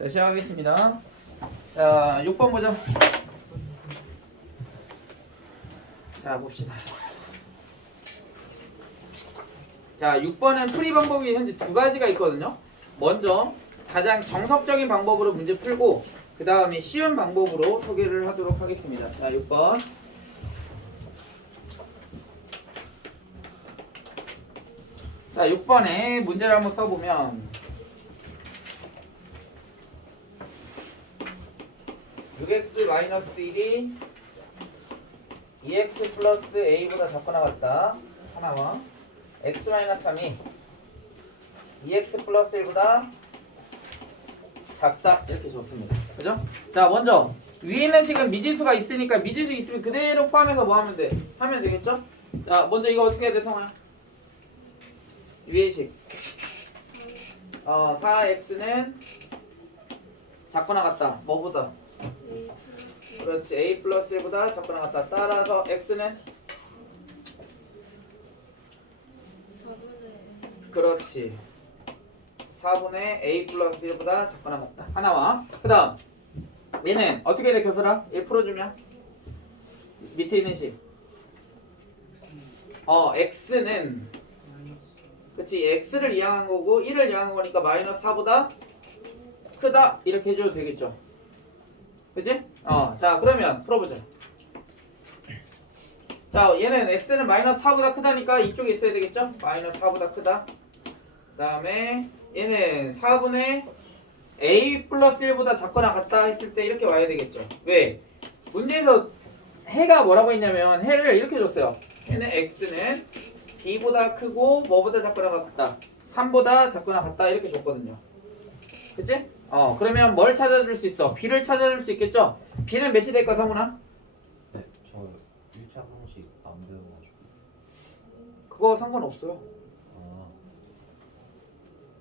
자, 시작하겠습니다. 자, 6번 보죠. 자, 봅시다. 자, 6번은 풀이 방법이 현재 두 가지가 있거든요. 먼저 가장 정석적인 방법으로 문제 풀고 그 다음에 쉬운 방법으로 소개를 하도록 하겠습니다. 자, 6번. 자, 6번에 문제를 한번 써보면 6x-1이 2x 플러스 a보다 작거나 같다. 하나와 x-3이 2x 플러스 1보다 작다. 이렇게 줬습니다. 그죠? 자, 먼저 위에 있는 식은 미지수가 있으니까 미지수 있으면 그대로 포함해서 뭐 하면 돼? 하면 되겠죠? 자, 먼저 이거 어떻게 해야 돼, 성아? 위의 식 4x는 작거나 같다. 뭐보다? 그렇지. a 플러스 1보다 작거나 같다. 따라서 x는? 그렇지. 4분의 a 플러스 1보다 작거나 같다. 하나와 그 다음 얘는 어떻게 돼, 교수라? 얘 풀어주면 밑에 있는 식 x는 그치, x를 이항한 거고 1을 이항한 거니까 마이너스 4보다 크다 이렇게 해줘도 되겠죠. 그치? 자, 그러면 풀어보자. 자, 얘는 x는 마이너스 4보다 크다니까 이쪽에 있어야 되겠죠? 마이너스 4보다 크다. 그 다음에 얘는 4분의 a 플러스 1보다 작거나 같다 했을 때 이렇게 와야 되겠죠. 왜? 문제에서 해가 뭐라고 했냐면 해를 이렇게 줬어요. 해는 x는 b보다 크고 뭐보다 작거나 같다. 3보다 작거나 같다 이렇게 줬거든요. 그치? 그러면 뭘 찾아줄 수 있어? b를 찾아줄 수 있겠죠? b는 몇이 될까, 성훈아? 네, 저 1차 방식 안 배워가지고. 그거 상관없어요. 아,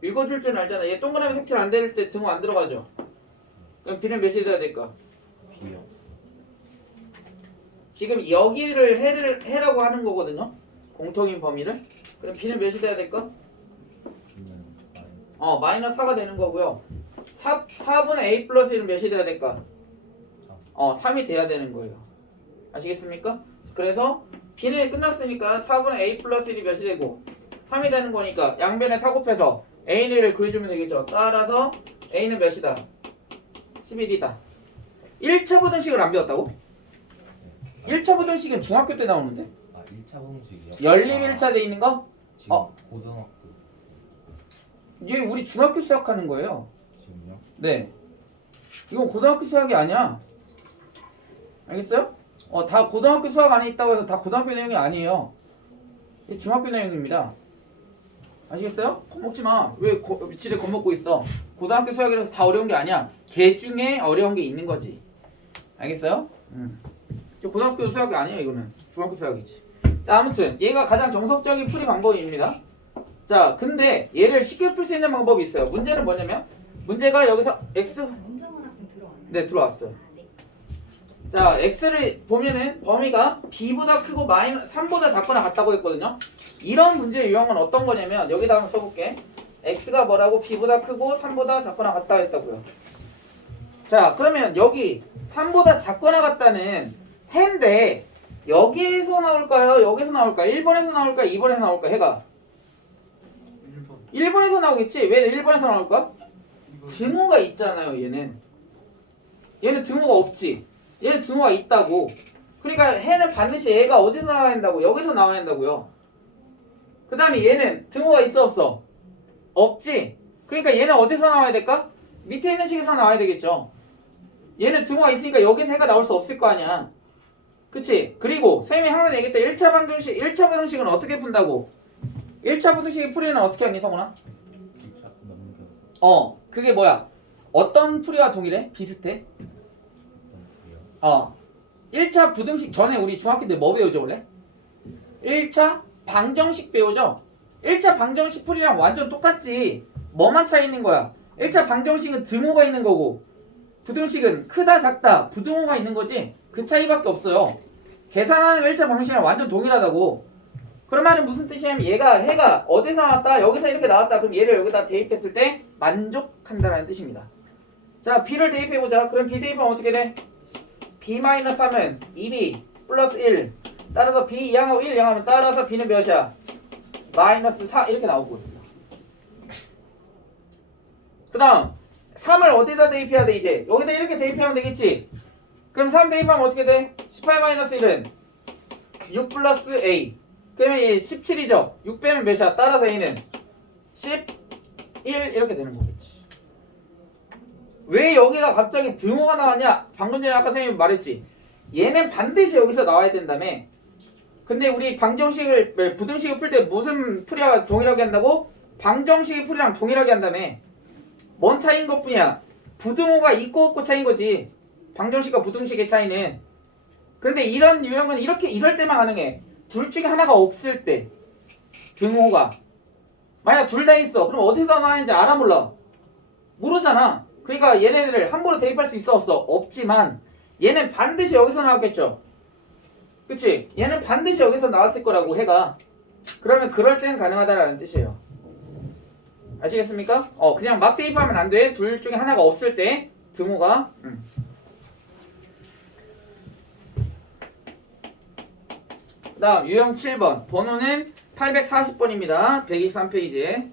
읽어줄 줄 알잖아. 얘 동그라미 색칠 안 될 때 등호 안 들어가죠? 그럼 b는 몇이 돼야 될까? B요. 지금 여기를 해라고 하는 거거든요. 공통인 범위를. 그럼 b는 몇이 돼야 될까? B는 마이너스 4가 되는 거고요. 4분의 a 플러스 1은 몇이 돼야 될까? 3이 돼야 되는 거예요. 아시겠습니까? 그래서 b는 끝났으니까 4분의 a 플러스 1이 몇이 되고 3이 되는 거니까 양변에 4 곱해서 a를 구해주면 되겠죠. 따라서 a는 몇이다? 11이다. 1차 부등식을 안 배웠다고? 1차 부등식은 중학교 때 나오는데? 1차 방식이요? 연립 1차 돼 있는 거? 지금 고등학교. 얘 우리 중학교 수학하는 거예요. 지금요? 네. 이건 고등학교 수학이 아니야. 알겠어요? 다 고등학교 수학 안에 있다고 해서 다 고등학교 내용이 아니에요. 이게 중학교 내용입니다. 아시겠어요? 겁먹지 마. 왜 지레 겁먹고 있어? 고등학교 수학이라서 다 어려운 게 아니야. 걔 중에 어려운 게 있는 거지. 알겠어요? 고등학교 수학이 아니에요, 이거는. 중학교 수학이지. 자, 아무튼 얘가 가장 정석적인 풀이 방법입니다. 자, 근데 얘를 쉽게 풀 수 있는 방법이 있어요. 문제는 뭐냐면 문제가 여기서 x 문정원 학생 들어왔나요? 네, 들어왔어요. 아, 네. 자, x를 보면은 범위가 b보다 크고 3보다 작거나 같다고 했거든요. 이런 문제의 유형은 어떤 거냐면 여기다 한번 써볼게. x가 뭐라고 b보다 크고 3보다 작거나 같다 했다고요. 자, 그러면 여기 3보다 작거나 같다는 해인데 여기에서 나올까요? 여기서 나올까요? 1번에서 나올까요? 2번에서 나올까요? 해가 1번에서 나오겠지? 왜 1번에서 나올까? 등호가 있잖아요, 얘는. 얘는 등호가 없지. 얘는 등호가 있다고. 그러니까 해는 반드시 얘가 어디서 나와야 한다고? 여기서 나와야 한다고요. 그 다음에 얘는 등호가 있어, 없어? 없지. 그러니까 얘는 어디서 나와야 될까? 밑에 있는 식에서 나와야 되겠죠. 얘는 등호가 있으니까 여기서 해가 나올 수 없을 거 아니야. 그치? 그리고 선생님이 항상 얘기했다. 1차 방정식은 어떻게 푼다고? 1차 부등식의 풀이는 어떻게 하니, 성훈아? 1차 넘겨서 그게 뭐야? 어떤 풀이와 동일해? 비슷해? 어떤 1차 부등식 전에 우리 중학교 때 뭐 배우죠, 원래? 1차 방정식 배우죠? 1차 방정식 풀이랑 완전 똑같지. 뭐만 차이 있는 거야? 1차 방정식은 등호가 있는 거고 부등식은 크다, 작다, 부등호가 있는 거지. 그 차이밖에 없어요. 계산하는 1차 방정식이랑 완전 동일하다고. 그런 말은 무슨 뜻이냐면 해가 어디서 나왔다? 여기서 이렇게 나왔다. 그럼 얘를 여기다 대입했을 때 만족한다라는 뜻입니다. 자, B를 대입해보자. 그럼 B 대입하면 어떻게 돼? B-3은 2B 플러스 1. 따라서 B 2항하고 1 0하면 따라서 B는 몇이야? 마이너스 4 이렇게 나오고. 그 다음 3을 어디다 대입해야 돼 이제? 여기다 이렇게 대입하면 되겠지? 그럼 3 대입하면 어떻게 돼? 18-1은 6 플러스 A. 그러면 얘 17이죠? 6 빼면 몇이야? 따라서 A는 11 이렇게 되는 거겠지. 왜 여기가 갑자기 등호가 나왔냐? 방금 전에 아까 선생님이 말했지. 얘는 반드시 여기서 나와야 된다며. 근데 우리 방정식을 부등식을 풀 때 무슨 풀이와 동일하게 한다고? 방정식의 풀이랑 동일하게 한다며. 뭔 차이인 것뿐이야. 부등호가 있고 없고 차이인 거지. 방정식과 부등식의 차이는. 그런데 이런 유형은 이럴 때만 가능해. 둘 중에 하나가 없을 때. 등호가. 만약 둘 다 있어. 그럼 어디서 나왔는지 알아 몰라? 모르잖아. 그러니까 얘네들을 함부로 대입할 수 있어 없어? 없지만 얘는 반드시 여기서 나왔겠죠. 그치? 얘는 반드시 여기서 나왔을 거라고 해가. 그러면 그럴 땐 가능하다라는 뜻이에요. 아시겠습니까? 그냥 막 대입하면 안 돼. 둘 중에 하나가 없을 때 등호가. 그 다음 유형 7번 번호는 840번입니다 123페이지에.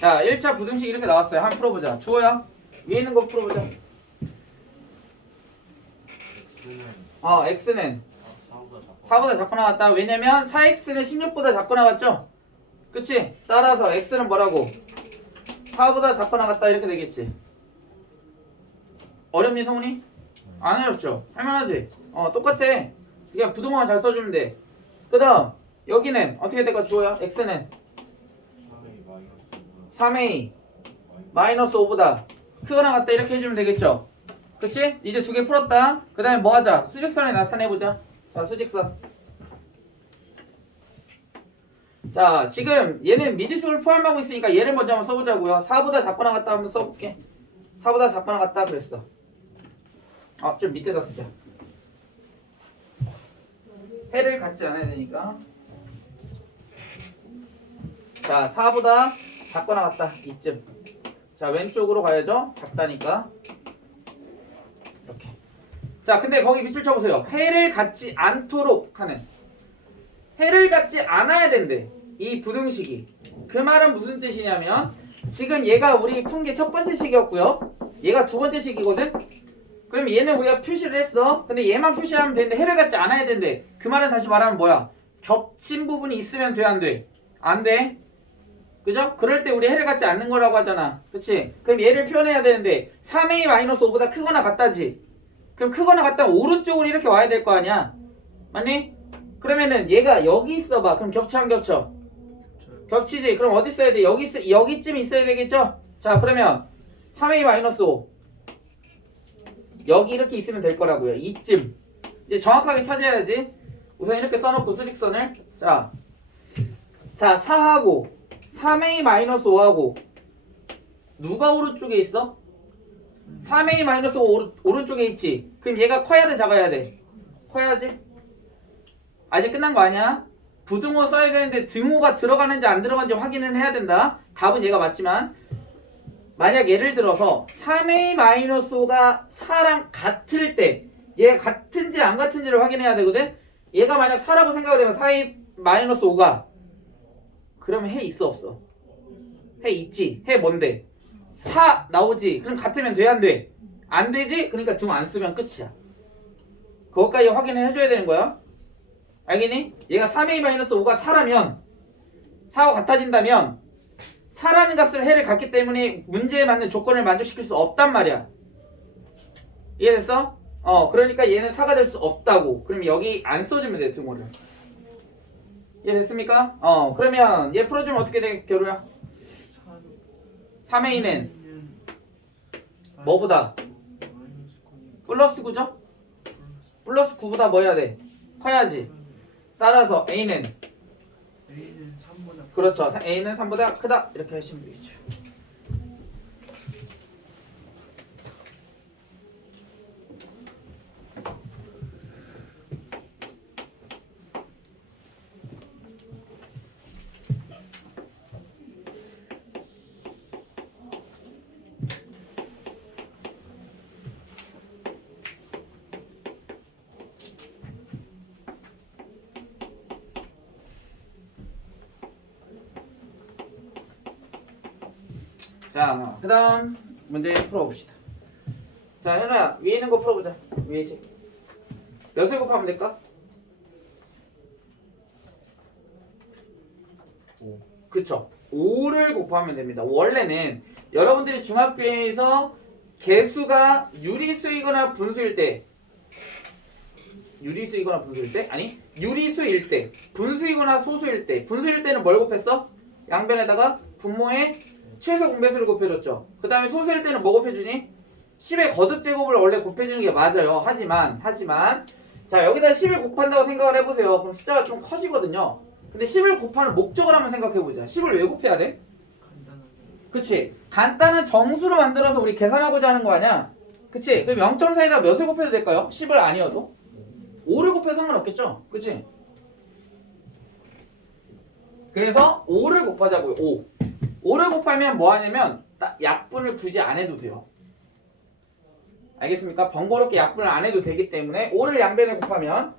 자, 1차 부등식 이렇게 나왔어요. 한번 풀어보자. 주호야, 위에 있는 거 풀어보자. x는 4보다 작고 나왔다. 왜냐면 4x는 16보다 작고 나왔죠? 그치? 따라서 x는 뭐라고? 4보다 작고 나갔다 이렇게 되겠지. 어렵니 성훈이? 안 어렵죠? 할만하지? 똑같아. 그냥 부등호만 잘 써주면 돼. 그 다음 여기는 어떻게 될까 주호야? x는 3a 마이너스 5보다 크거나 같다 이렇게 해주면 되겠죠? 그치? 이제 두 개 풀었다. 그 다음에 뭐 하자? 수직선에 나타내보자. 자, 수직선. 자, 지금 얘는 미지수를 포함하고 있으니까 얘를 먼저 한번 써보자고요. 4보다 작거나 같다 한번 써볼게. 4보다 작거나 같다 그랬어. 좀 밑에다 쓰자. 해를 갖지 않아야 되니까. 자, 4보다 작거나 같다. 이쯤. 자, 왼쪽으로 가야죠. 작다니까. 이렇게. 자, 근데 거기 밑줄 쳐보세요. 해를 갖지 않도록 하는. 해를 갖지 않아야 된대. 이 부등식이. 그 말은 무슨 뜻이냐면 지금 얘가 우리 푼 게 첫 번째 식이었고요. 얘가 두 번째 식이거든. 그럼 얘는 우리가 표시를 했어. 근데 얘만 표시하면 되는데 해를 갖지 않아야 된대. 그 말은 다시 말하면 뭐야? 겹친 부분이 있으면 돼, 안 돼? 안 돼. 그죠? 그럴 때 우리 해를 갖지 않는 거라고 하잖아. 그치? 그럼 얘를 표현해야 되는데 3a-5보다 크거나 같다지. 그럼 크거나 같다면 오른쪽으로 이렇게 와야 될 거 아니야. 맞니? 그러면은 얘가 여기 있어봐. 그럼 겹쳐 안 겹쳐? 겹치지. 그럼 어디 있어야 돼? 여기쯤 있어야 되겠죠? 자, 그러면 3a-5 여기 이렇게 있으면 될 거라고요. 이쯤. 이제 정확하게 찾아야지. 우선 이렇게 써놓고 수직선을. 자, 4하고 3a-5하고 누가 오른쪽에 있어? 3a-5 오른쪽에 있지. 그럼 얘가 커야 돼 작아야 돼? 커야지. 아직 끝난 거 아니야? 부등호 써야 되는데 등호가 들어가는지 안 들어가는지 확인을 해야 된다. 답은 얘가 맞지만 만약 예를 들어서 3a-5가 4랑 같을 때 얘가 같은지 안 같은지를 확인해야 되거든. 얘가 만약 4라고 생각을 하면 4a-5가 그러면 해 있어 없어? 해 있지. 해 뭔데? 4 나오지. 그럼 같으면 돼 안 돼? 안 되지? 그러니까 등 안 쓰면 끝이야. 그것까지 확인을 해줘야 되는 거야. 알겠니? 얘가 3a-5가 4라면 4와 같아진다면 4라는 값을 해를 갖기 때문에 문제에 맞는 조건을 만족시킬 수 없단 말이야. 이해됐어? 그러니까 얘는 4가 될 수 없다고. 그럼 여기 안 써주면 돼 등호를. 이해됐습니까? 그러면 얘 풀어주면 어떻게 돼 겨루야? 3a는 뭐보다? 플러스 9죠? 플러스 9보다 뭐 해야 돼? 커야지. 따라서 A는 3보다 그렇죠. A는 3보다 크다. 이렇게 하시면 되겠죠. 자, 그 다음 문제 풀어봅시다. 자, 현아야, 위에 있는 거 풀어보자. 위에 식. 몇을 곱하면 될까? 5. 그쵸. 5를 곱하면 됩니다. 원래는 여러분들이 중학교에서 개수가 유리수이거나 분수일 때, 유리수이거나 분수일 때? 아니, 유리수일 때, 분수이거나 소수일 때, 분수일 때는 뭘 곱했어? 양변에다가 분모의 최소 공배수를 곱해줬죠. 그 다음에 소수일 때는 뭐 곱해주니? 10의 거듭제곱을 원래 곱해주는 게 맞아요. 하지만 자, 여기다 10을 곱한다고 생각을 해보세요. 그럼 숫자가 좀 커지거든요. 근데 10을 곱하는 목적을 한번 생각해보자. 10을 왜 곱해야 돼? 그치? 간단한 정수를 만들어서 우리 계산하고자 하는 거 아니야? 그치? 그럼 0.4에다 몇을 곱해도 될까요? 10을 아니어도? 5를 곱해도 상관없겠죠? 그치? 그래서 5를 곱하자고요. 5. 5를 곱하면 뭐 하냐면 약분을 굳이 안 해도 돼요. 알겠습니까? 번거롭게 약분을 안 해도 되기 때문에 5를 양변에 곱하면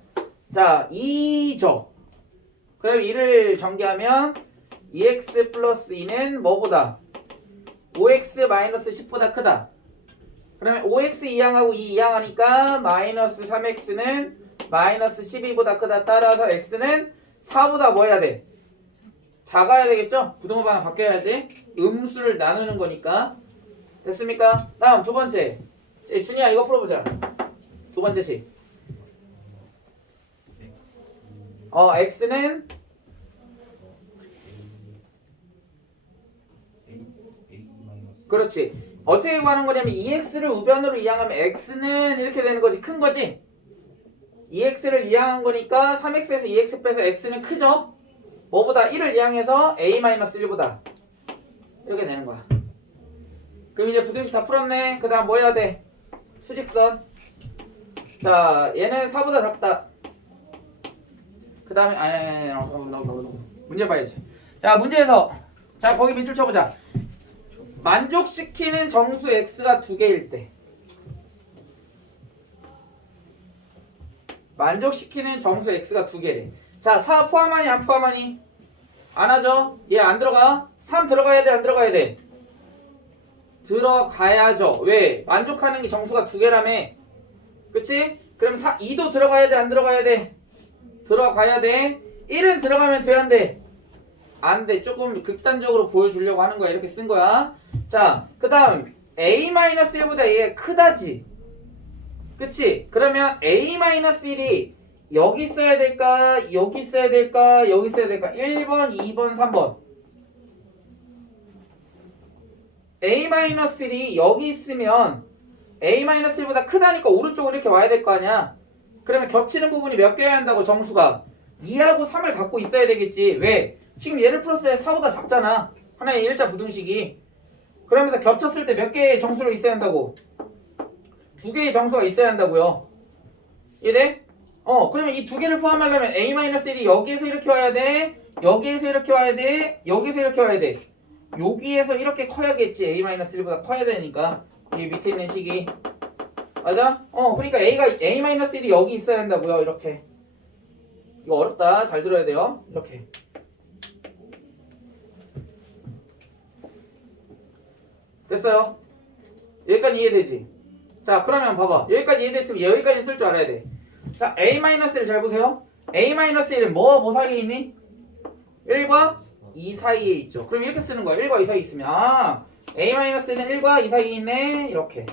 자 2죠. 그럼 2를 전개하면 2x 플러스 2는 뭐보다? 5x 마이너스 10보다 크다. 그러면 5x 이항하고 2 이항하니까 마이너스 3x는 마이너스 12보다 크다. 따라서 x는 4보다 뭐 해야 돼? 작아야 되겠죠? 부동호 방향 바뀌어야지. 음수를 나누는 거니까. 됐습니까? 다음 두 번째. 준이야 이거 풀어보자. 두 번째 식. x는 그렇지. 어떻게 구하는 거냐면 2x를 우변으로 이항하면 x는 이렇게 되는 거지. 큰 거지. 2x를 이항한 거니까 3x에서 2x 빼서 x는 크죠. 뭐보다 1을 이항해서 a-1보다 이렇게 되는 거야. 그럼 이제 부등식 다 풀었네. 그 다음 뭐 해야 돼? 수직선. 자 얘는 4보다 작다. 그 다음에 문제 봐야지. 자 문제에서 자 거기 밑줄 쳐보자. 만족시키는 정수 x가 두 개일 때, 만족시키는 정수 x가 두 개래. 자 4 포함하니 안 포함하니? 안 하죠? 얘 안 들어가? 3 들어가야 돼 안 들어가야 돼? 들어가야죠. 왜? 만족하는 게 정수가 두 개라며. 그치? 그럼 2도 들어가야 돼 안 들어가야 돼? 들어가야 돼. 1은 들어가면 돼 안 돼? 안 돼. 조금 극단적으로 보여주려고 하는 거야. 이렇게 쓴 거야. 자, 그 다음 a-1보다 얘가 크다지. 그치? 그러면 a-1이 여기 써야 될까? 여기 써야 될까? 여기 써야 될까? 1번, 2번, 3번. a-1이 여기 있으면 a-1보다 크다니까 오른쪽으로 이렇게 와야 될 거 아니야? 그러면 겹치는 부분이 몇 개여야 한다고 정수가? 2하고 3을 갖고 있어야 되겠지. 왜? 지금 얘를 풀었을 때 4보다 작잖아. 하나의 일자 부등식이. 그러면서 겹쳤을 때 몇 개의 정수로 있어야 한다고? 두 개의 정수가 있어야 한다고요. 이해돼? 그러면 이 두 개를 포함하려면 a-1이 여기에서 이렇게 와야 돼. 여기에서 이렇게 와야 돼. 여기서 이렇게 와야 돼. 여기에서 이렇게 커야겠지. a-1보다 커야 되니까. 이 밑에 있는 식이. 맞아? 그러니까 a-1이 여기 있어야 한다고요. 이렇게. 이거 어렵다. 잘 들어야 돼요. 이렇게. 됐어요? 여기까지 이해되지? 자 그러면 봐봐. 여기까지 이해됐으면 여기까지 쓸 줄 알아야 돼. 자 a-1을 잘 보세요. a-1은 뭐 사이에 있니? 1과 2 사이에 있죠. 그럼 이렇게 쓰는 거야. 1과 2 사이에 있으면 a-는 1과 2 사이에 있네. 이렇게.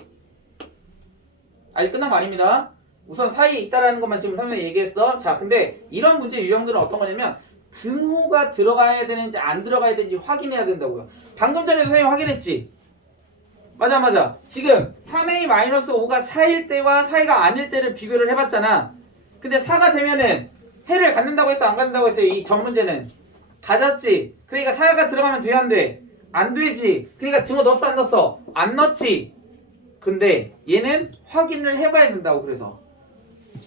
아직 끝난 거 아닙니다. 우선 사이에 있다라는 것만 지금 선생님이 얘기했어. 자 근데 이런 문제 유형들은 어떤 거냐면 등호가 들어가야 되는지 안 들어가야 되는지 확인해야 된다고요. 방금 전에 선생님이 확인했지? 맞아. 지금 3a-5가 4일 때와 4가 아닐 때를 비교를 해봤잖아. 근데 4가 되면은 해를 갖는다고 했어 안 갖는다고 했어요? 이 전 문제는 가졌지. 그러니까 4가 들어가면 돼 안 돼? 안 되지. 그러니까 등호 넣었어 안 넣었어? 안 넣지. 근데 얘는 확인을 해봐야 된다고. 그래서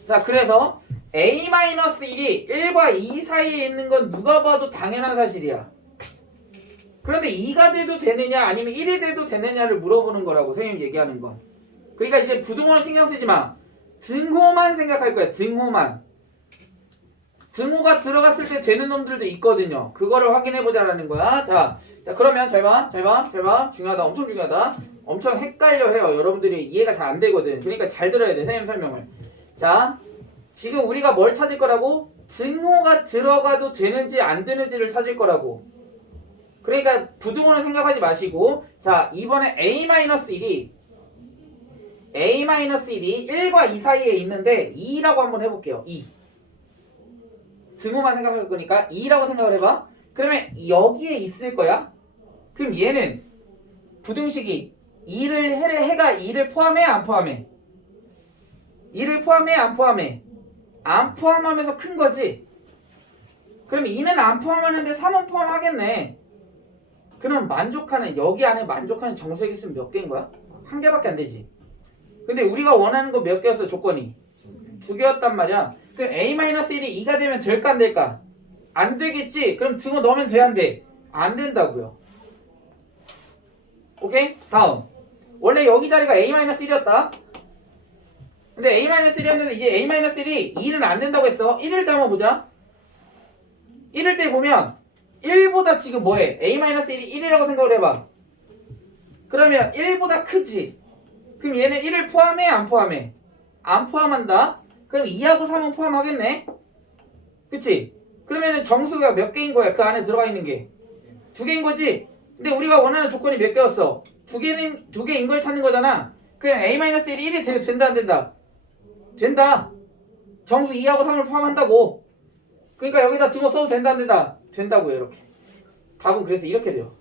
자 그래서 a-1이 1과 2 사이에 있는 건 누가 봐도 당연한 사실이야. 그런데 2가 돼도 되느냐 아니면 1이 돼도 되느냐를 물어보는 거라고 선생님이 얘기하는 건. 그러니까 이제 부등호는 신경 쓰지 마. 등호만 생각할 거야. 등호만. 등호가 들어갔을 때 되는 놈들도 있거든요. 그거를 확인해보자라는 거야. 자, 그러면 잘 봐. 중요하다. 엄청 중요하다. 엄청 헷갈려 해요. 여러분들이 이해가 잘 안 되거든. 그러니까 잘 들어야 돼. 선생님 설명을. 자, 지금 우리가 뭘 찾을 거라고? 등호가 들어가도 되는지 안 되는지를 찾을 거라고. 그러니까 부등호는 생각하지 마시고, 자, 이번에 A-1이 1과 2 사이에 있는데 2라고 한번 해볼게요. 2. 등호만 생각할 거니까 2라고 생각을 해봐. 그러면 여기에 있을 거야. 그럼 얘는 부등식이 2가 2를 포함해 안 포함해? 2를 포함해 안 포함해? 안 포함하면서 큰 거지. 그럼 2는 안 포함하는데 3은 포함하겠네. 그럼 만족하는, 여기 안에 만족하는 정수의 개수는 몇 개인 거야? 한 개밖에 안 되지. 근데 우리가 원하는 거 몇 개였어? 조건이 2개였단 말이야. 그럼 A-1이 2가 되면 될까 안 될까? 안 되겠지? 그럼 등호 넣으면 돼 안 돼? 안 된다고요. 오케이? 다음. 원래 여기 자리가 A-1이었다. 근데 A-1이었는데 이제 A-1이 2는 안 된다고 했어. 1일 때 한번 보자. 1일 때 보면 1보다 지금 뭐해? A-1이 1이라고 생각을 해봐. 그러면 1보다 크지? 그럼 얘는 1을 포함해 안 포함해? 안 포함한다. 그럼 2하고 3은 포함하겠네. 그치? 그러면은 정수가 몇 개인 거야? 그 안에 들어가 있는 게 2개인 거지? 근데 우리가 원하는 조건이 몇 개였어? 2개인 걸 찾는 거잖아. 그럼 A-1이 1이 된다 안 된다? 된다. 정수 2하고 3을 포함한다고. 그러니까 여기다 등호 써도 된다 안 된다? 된다고요. 이렇게. 답은 그래서 이렇게 돼요.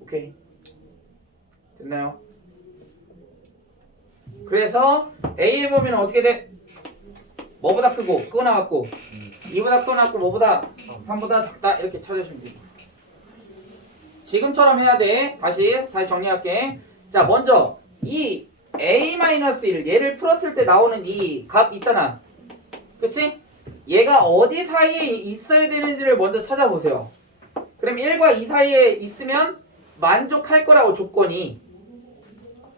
오케이. 됐나요? 그래서 A의 범위는 어떻게 돼? 뭐보다 크고 그거 나왔고 2보다 크고 나왔고 뭐보다 3보다 작다 이렇게 찾으시면 돼요. 지금처럼 해야 돼. 다시 정리할게. 자, 먼저 이 A-1 얘를 풀었을 때 나오는 이 값 있잖아. 그치? 얘가 어디 사이에 있어야 되는지를 먼저 찾아보세요. 그럼 1과 2 사이에 있으면 만족할 거라고 조건이.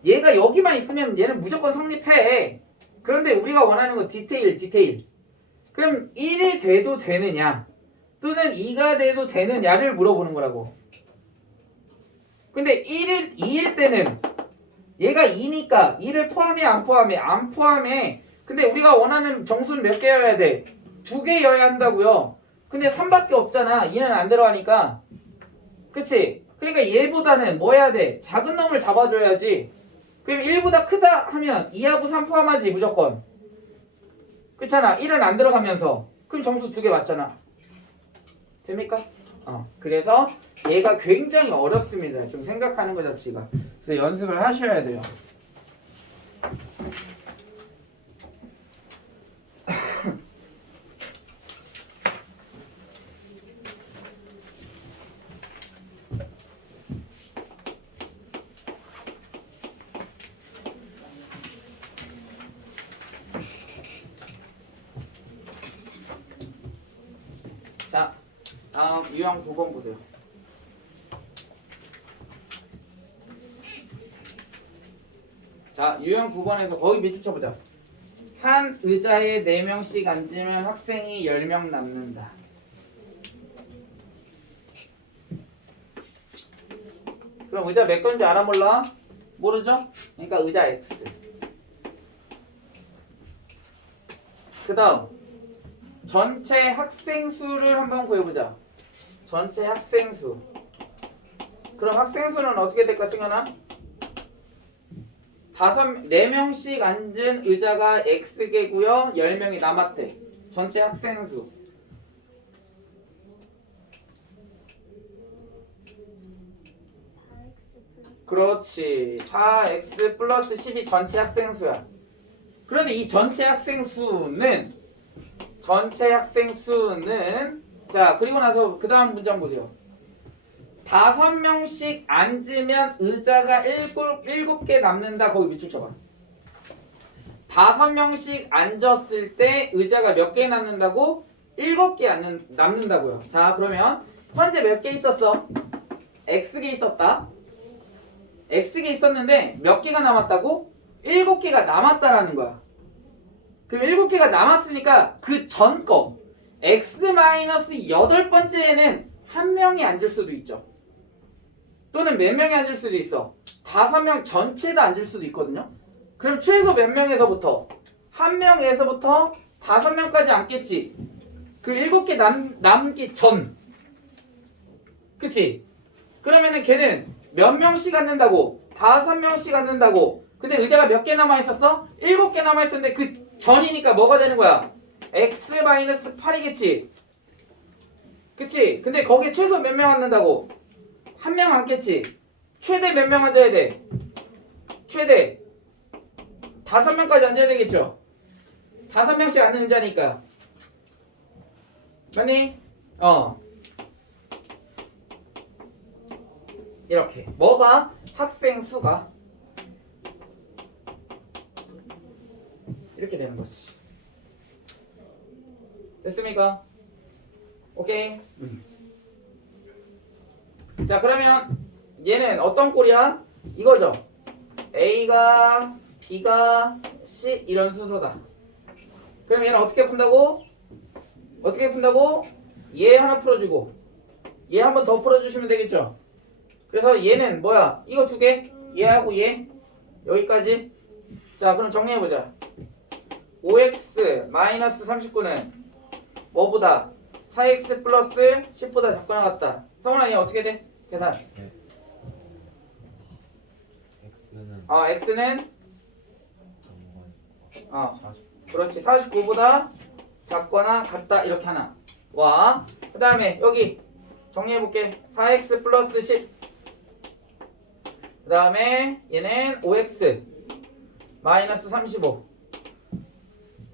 얘가 여기만 있으면 얘는 무조건 성립해. 그런데 우리가 원하는 건 디테일. 그럼 1이 돼도 되느냐 또는 2가 돼도 되느냐를 물어보는 거라고. 근데 2일 때는 얘가 2니까 2를 포함해 안 포함해? 안 포함해. 근데 우리가 원하는 정수는 몇 개여야 돼? 2개여야 한다고요. 근데 3밖에 없잖아. 2는 안 들어가니까. 그치? 그러니까 얘보다는 뭐 해야 돼? 작은 놈을 잡아줘야지. 그럼 1보다 크다 하면 2하고 3 포함하지 무조건. 그렇잖아. 1은 안 들어가면서. 그럼 정수 2개 맞잖아. 됩니까? 그래서 얘가 굉장히 어렵습니다. 좀 생각하는 것 자체가. 그래서 연습을 하셔야 돼요. 자, 다음 유형 9번 보세요. 자, 유형 9번에서 거기 밑줄 쳐보자. 한 의자에 4명씩 앉으면 학생이 10명 남는다. 그럼 의자 몇 건지 알아 몰라? 모르죠? 그러니까 의자 X. 그 다음 전체 학생 수를 한번 구해보자. 전체 학생 수. 그럼 학생 수는 어떻게 될까, 승현아? 4명씩 앉은 의자가 X개고요. 10명이 남았대. 전체 학생 수. 그렇지. 4X 플러스 10이 전체 학생 수야. 그런데 이 전체 학생 수는 자, 그리고 나서 그 다음 문장 보세요. 5명씩 앉으면 의자가 7개 남는다. 거기 밑줄 쳐봐. 5명씩 앉았을 때 의자가 몇 개 남는다고? 7개 남는다고요. 자, 그러면 현재 몇 개 있었어? X개 있었다. X개 있었는데 몇 개가 남았다고? 7개가 남았다라는 거야. 그럼 7개가 남았으니까 그 전 거 x-8번째에는 한 명이 앉을 수도 있죠. 또는 몇 명이 앉을 수도 있어. 5명 전체가 앉을 수도 있거든요. 그럼 최소 몇 명에서부터? 한 명에서부터 5명까지 앉겠지. 그 7개 남기 전. 그치? 그러면은 걔는 몇 명씩 앉는다고? 5명씩 앉는다고. 근데 의자가 몇 개 남아있었어? 7개 남아있었는데 그 전이니까 뭐가 되는 거야? x-8이겠지. 그치? 근데 거기에 최소 몇 명 앉는다고? 한 명 앉겠지. 최대 몇 명 앉아야 돼? 최대 5명까지 앉아야 되겠죠. 5명씩 앉는 의자니까. 맞니? 이렇게 뭐가? 학생 수가 이렇게 되는 거지. 됐습니까? 오케이. 자, 그러면 얘는 어떤 꼴이야? 이거죠. A가 B가 C 이런 순서다. 그럼 얘는 어떻게 푼다고? 어떻게 푼다고? 얘 하나 풀어주고 얘 한 번 더 풀어주시면 되겠죠. 그래서 얘는 뭐야? 이거 2개 얘하고 얘 여기까지. 자, 그럼 정리해보자. 5x-39는 뭐보다? 4x 플러스 10보다 작거나 같다. 성훈아, 얘 어떻게 돼? 계산. 네. x는 x는 정말 40. 그렇지. 49보다 작거나 같다. 이렇게 하나. 와. 그 다음에 여기 정리해볼게. 4x 플러스 10. 그 다음에 얘는 5x 마이너스 35.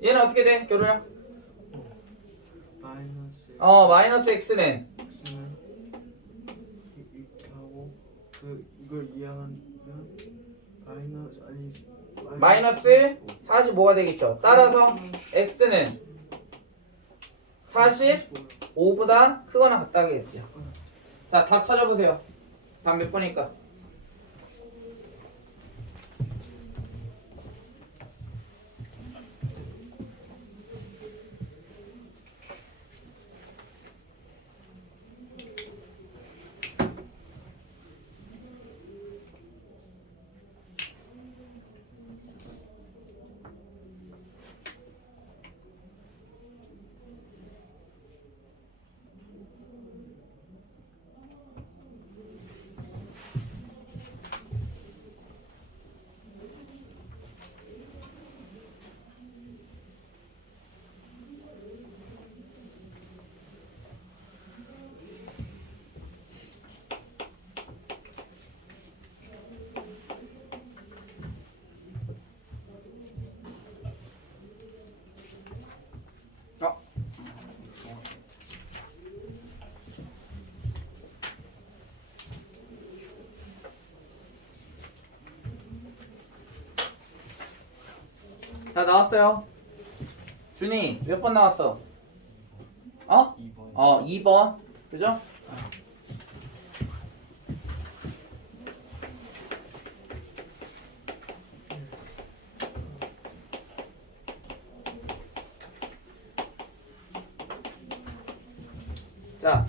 얘는 어떻게 돼? 교로야? 마이너스 마이너스 x는 x는 이렇게 하고 이걸 이해하면 마이너스 45가 되겠죠. 따라서 x는 45보다 크거나 같다겠죠. 자, 답 찾아보세요. 답 몇 번일까? 다 나왔어요. 준이 몇 번 나왔어? 2번 2번. 그죠? 자.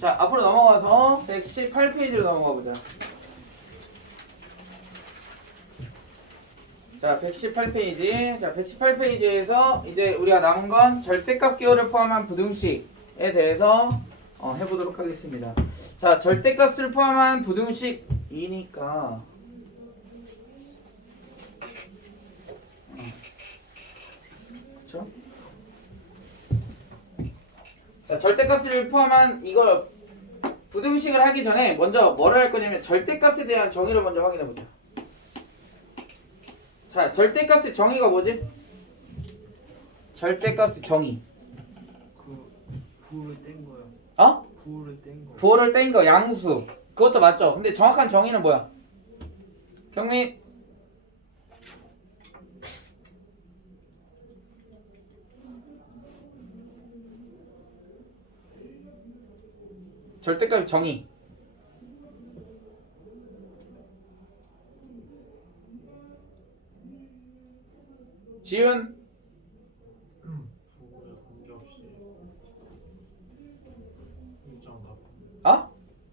자, 앞으로 넘어가서 118페이지로 넘어가 보자. 자, 118페이지. 자, 118페이지에서 이제 우리가 남은 건 절대값 기호를 포함한 부등식에 대해서 해보도록 하겠습니다. 자, 절대값을 포함한 부등식이니까 그쵸? 자, 절대값을 포함한 이걸 부등식을 하기 전에 먼저 뭐를 할 거냐면 절대값에 대한 정의를 먼저 확인해 보자. 자, 절대값의 정의가 뭐지? 절대값의 정의. 부호를 뗀 거야. 부호를 뗀 거. 부호를 뗀 거, 양수. 그것도 맞죠? 근데 정확한 정의는 뭐야? 경민. 절대값의 정의. 지은 부호에 관계없이 일정답. 아?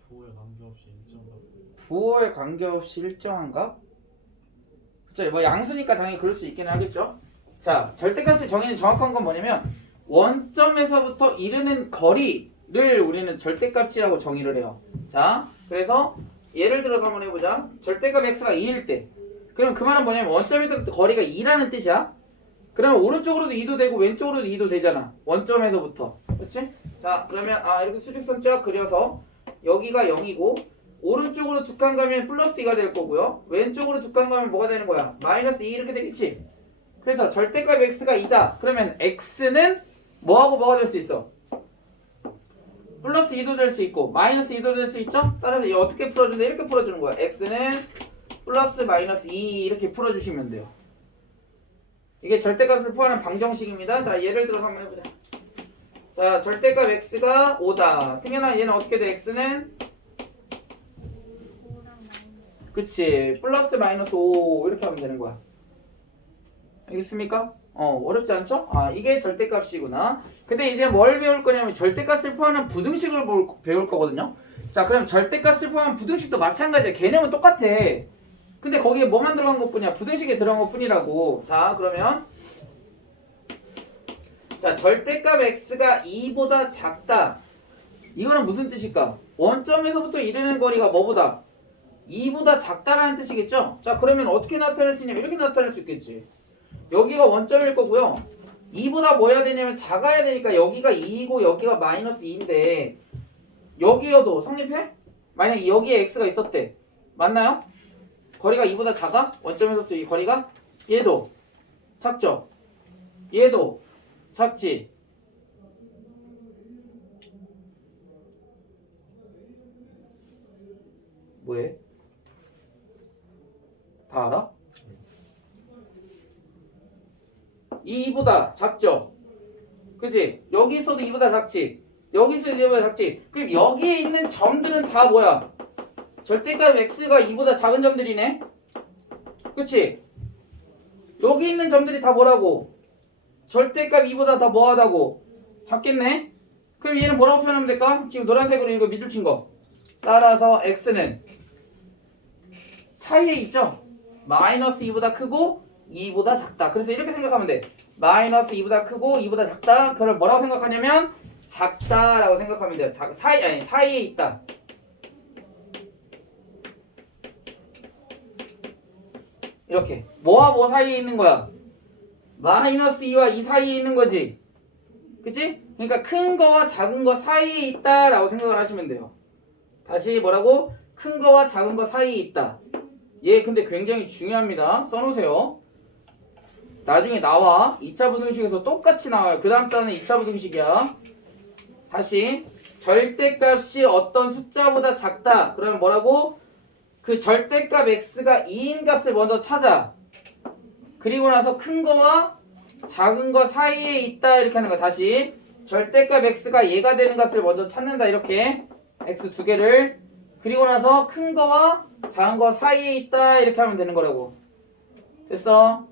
부호에 관계없이 일정답. 부호에 관계없이 일정한 값? 그쵸, 뭐 양수니까 당연히 그럴 수 있긴 하겠죠. 자, 절대값의 정의는 정확한 건 뭐냐면 원점에서부터 이르는 거리를 우리는 절대값이라고 정의를 해요. 자, 그래서 예를 들어서 한번 해보자. 절대값 x가 2일 때, 그럼 그 말은 뭐냐면 원점에서부터 거리가 2라는 뜻이야. 그러면 오른쪽으로도 2도 되고 왼쪽으로도 2도 되잖아, 원점에서부터. 그렇지? 자, 그러면 이렇게 수직선 쫙 그려서 여기가 0이고 오른쪽으로 두 칸 가면 플러스 2가 될 거고요, 왼쪽으로 두 칸 가면 뭐가 되는 거야? 마이너스 2 이렇게 되겠지? 그래서 절대값 x가 2다. 그러면 x는 뭐하고 뭐가 될 수 있어? 플러스 2도 될 수 있고 마이너스 2도 될 수 있죠? 따라서 이 어떻게 풀어준다? 이렇게 풀어주는 거야. x는 플러스 마이너스 2 이렇게 풀어주시면 돼요. 이게 절대값을 포함하는 방정식입니다. 자, 예를 들어서 한번 해보자. 자, 절대값 x가 5다. 승현아, 얘는 어떻게 돼? x는 그치, 플러스 마이너스 5 이렇게 하면 되는 거야. 알겠습니까? 어렵지 않죠? 이게 절대값이구나. 근데 이제 뭘 배울 거냐면 절대값을 포함한 부등식을 배울 거거든요. 자, 그럼 절대값을 포함한 부등식도 마찬가지야. 개념은 똑같아. 근데 거기에 뭐만 들어간 것뿐이야? 부등식에 들어간 것뿐이라고. 자, 그러면 자, 절대값 x가 2보다 작다. 이거는 무슨 뜻일까? 원점에서부터 이르는 거리가 뭐보다? 2보다 작다라는 뜻이겠죠? 자, 그러면 어떻게 나타낼 수 있냐면 이렇게 나타낼 수 있겠지. 여기가 원점일 거고요. 2보다 뭐 해야 되냐면 작아야 되니까 여기가 2이고 여기가 마이너스 2인데 여기여도 성립해? 만약에 여기에 x가 있었대. 맞나요? 거리가 2보다 작아? 원점에서부터 이 거리가? 얘도 작죠? 얘도 작지? 뭐해? 다 알아? 2보다 작죠? 그치? 여기 있어도 2보다 작지? 여기 있어도 2보다 작지? 그럼 여기에 있는 점들은 다 뭐야? 절대값 x가 2보다 작은 점들이네? 그치? 여기 있는 점들이 다 뭐라고? 절대값 2보다 더 뭐하다고? 작겠네? 그럼 얘는 뭐라고 표현하면 될까? 지금 노란색으로 이거 밑줄 친 거. 따라서 x는 사이에 있죠? 마이너스 2보다 크고 2보다 작다. 그래서 이렇게 생각하면 돼. 마이너스 2보다 크고 2보다 작다. 그걸 뭐라고 생각하냐면 작다라고 생각하면 돼요. 사이에 있다. 이렇게 뭐와 뭐 사이에 있는 거야? 마이너스 2와 2 사이에 있는 거지. 그치? 그러니까 큰 거와 작은 거 사이에 있다라고 생각을 하시면 돼요. 다시 뭐라고? 큰 거와 작은 거 사이에 있다. 얘 근데 굉장히 중요합니다. 써놓으세요. 나중에 나와. 2차 부등식에서 똑같이 나와요. 그 다음 단은 2차 부등식이야. 다시 절대값이 어떤 숫자보다 작다. 그러면 뭐라고? 그 절대값 x가 2인 값을 먼저 찾아. 그리고 나서 큰 거와 작은 거 사이에 있다 이렇게 하는 거야. 다시 절대값 x가 얘가 되는 값을 먼저 찾는다. 이렇게 x 두 개를. 그리고 나서 큰 거와 작은 거 사이에 있다 이렇게 하면 되는 거라고. 됐어?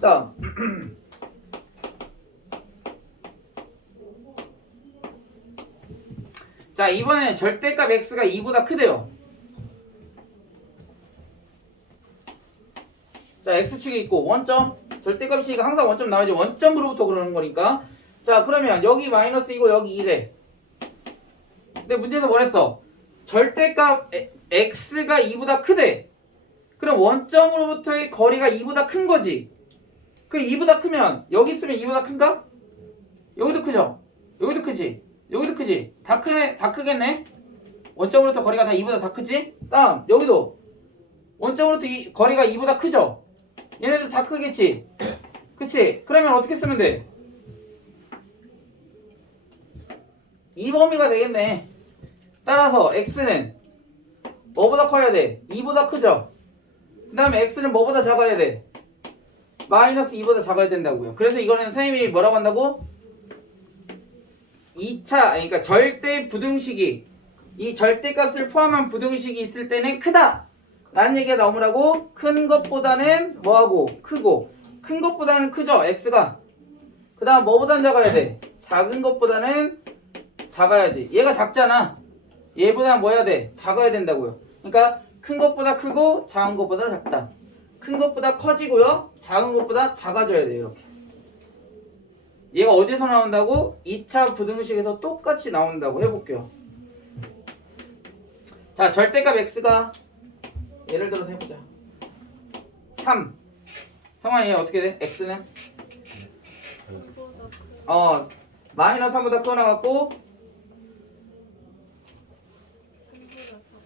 다음 자, 이번엔 절대값 x가 2보다 크대요. 자, x축이 있고 원점, 절대값이니까 항상 원점 나와야지. 원점으로부터 그러는 거니까. 자, 그러면 여기 마이너스 2고 여기 2래. 근데 문제에서 뭐랬어? 절대값 x가 2보다 크대. 그럼 원점으로부터의 거리가 2보다 큰 거지. 그럼 2보다 크면 여기 있으면 2보다 큰가? 여기도 크죠? 여기도 크지? 여기도 크지? 다 크네? 다 크겠네? 원점으로부터 거리가 다 2보다 다 크지? 다음 여기도 원점으로부터 거리가 2보다 크죠? 얘네도 다 크겠지? 그치? 그러면 어떻게 쓰면 돼? 이 범위가 되겠네. 따라서 x는 뭐보다 커야 돼? 2보다 크죠? 그 다음에 x는 뭐보다 작아야 돼? 마이너스 2보다 작아야 된다고요. 그래서 이거는 선생님이 뭐라고 한다고? 2차, 그러니까 절대 부등식이, 이 절대값을 포함한 부등식이 있을 때는 크다 라는 얘기가 나오라고. 큰 것보다는 뭐하고? 크고. 큰 것보다는 크죠, x가. 그 다음 뭐보다는 작아야 돼? 작은 것보다는 작아야지. 얘가 작잖아. 얘보다는 뭐 해야 돼? 작아야 된다고요. 그러니까 큰 것보다 크고 작은 것보다 작다. 큰 것보다 커지고요, 작은 것보다 작아져야 돼요. 이렇게. 얘가 어디서 나온다고? 2차 부등식에서 똑같이 나온다고. 해볼게요. 자, 절대값 x가 예를 들어서 해보자. 3. 성환이 얘 어떻게 돼? x는? 마이너스 3보다 크거 나갔고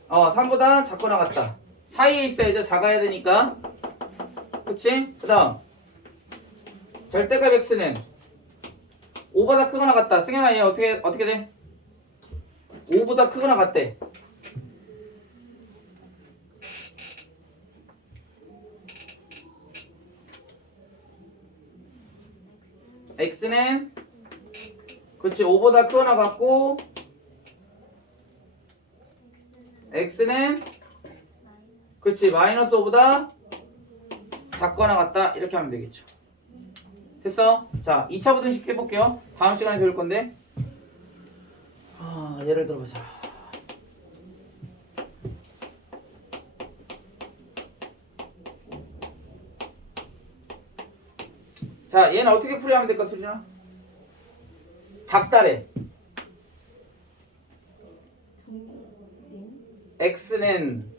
3보다 작거 나갔다. 사이에 있어야죠. 작아야 되니까. 그치? 그 다음 절대값 x는 5보다 크거 나갔다. 승현아 얘 어떻게 돼? 5보다 크거 나갔대. x는 그렇지 5보다 크거 나갔고 x는 그렇지 마이너스 5보다 작거 나갔다. 이렇게 하면 되겠죠. 됐어? 자, 2차 부등식 해볼게요. 다음 시간에 배울 건데 예를 들어보자. 자, 얘는 어떻게 풀이하면 될까, 수진아? 작다래. x는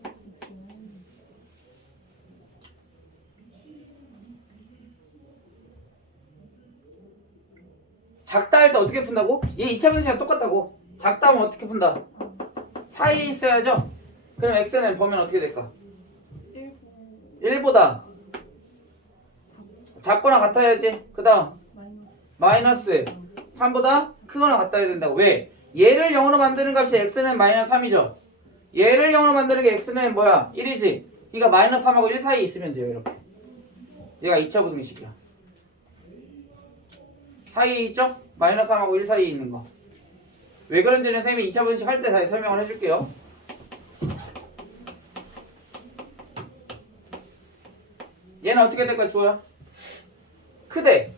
작다 할 때 어떻게 푼다고? 얘 2차 분식이랑 똑같다고. 작다 하면 어떻게 푼다? 사이에 있어야죠. 그럼 x는 보면 어떻게 될까? 1보다 작거나 같아야지. 그 다음 마이너스 3보다 크거나 같아야 된다고. 왜? 얘를 0으로 만드는 값이 x는 마이너스 3이죠. 얘를 0으로 만드는 게 x는 뭐야? 1이지. 그러니까 마이너스 3하고 1 사이에 있으면 돼요. 이렇게. 얘가 2차 부등식이야. 사이에 있죠? 마이너스 3하고 1 사이에 있는 거. 왜 그런지는 선생님이 2차 부등식 할 때 다시 설명을 해줄게요. 얘는 어떻게 될까, 주호야? 크대.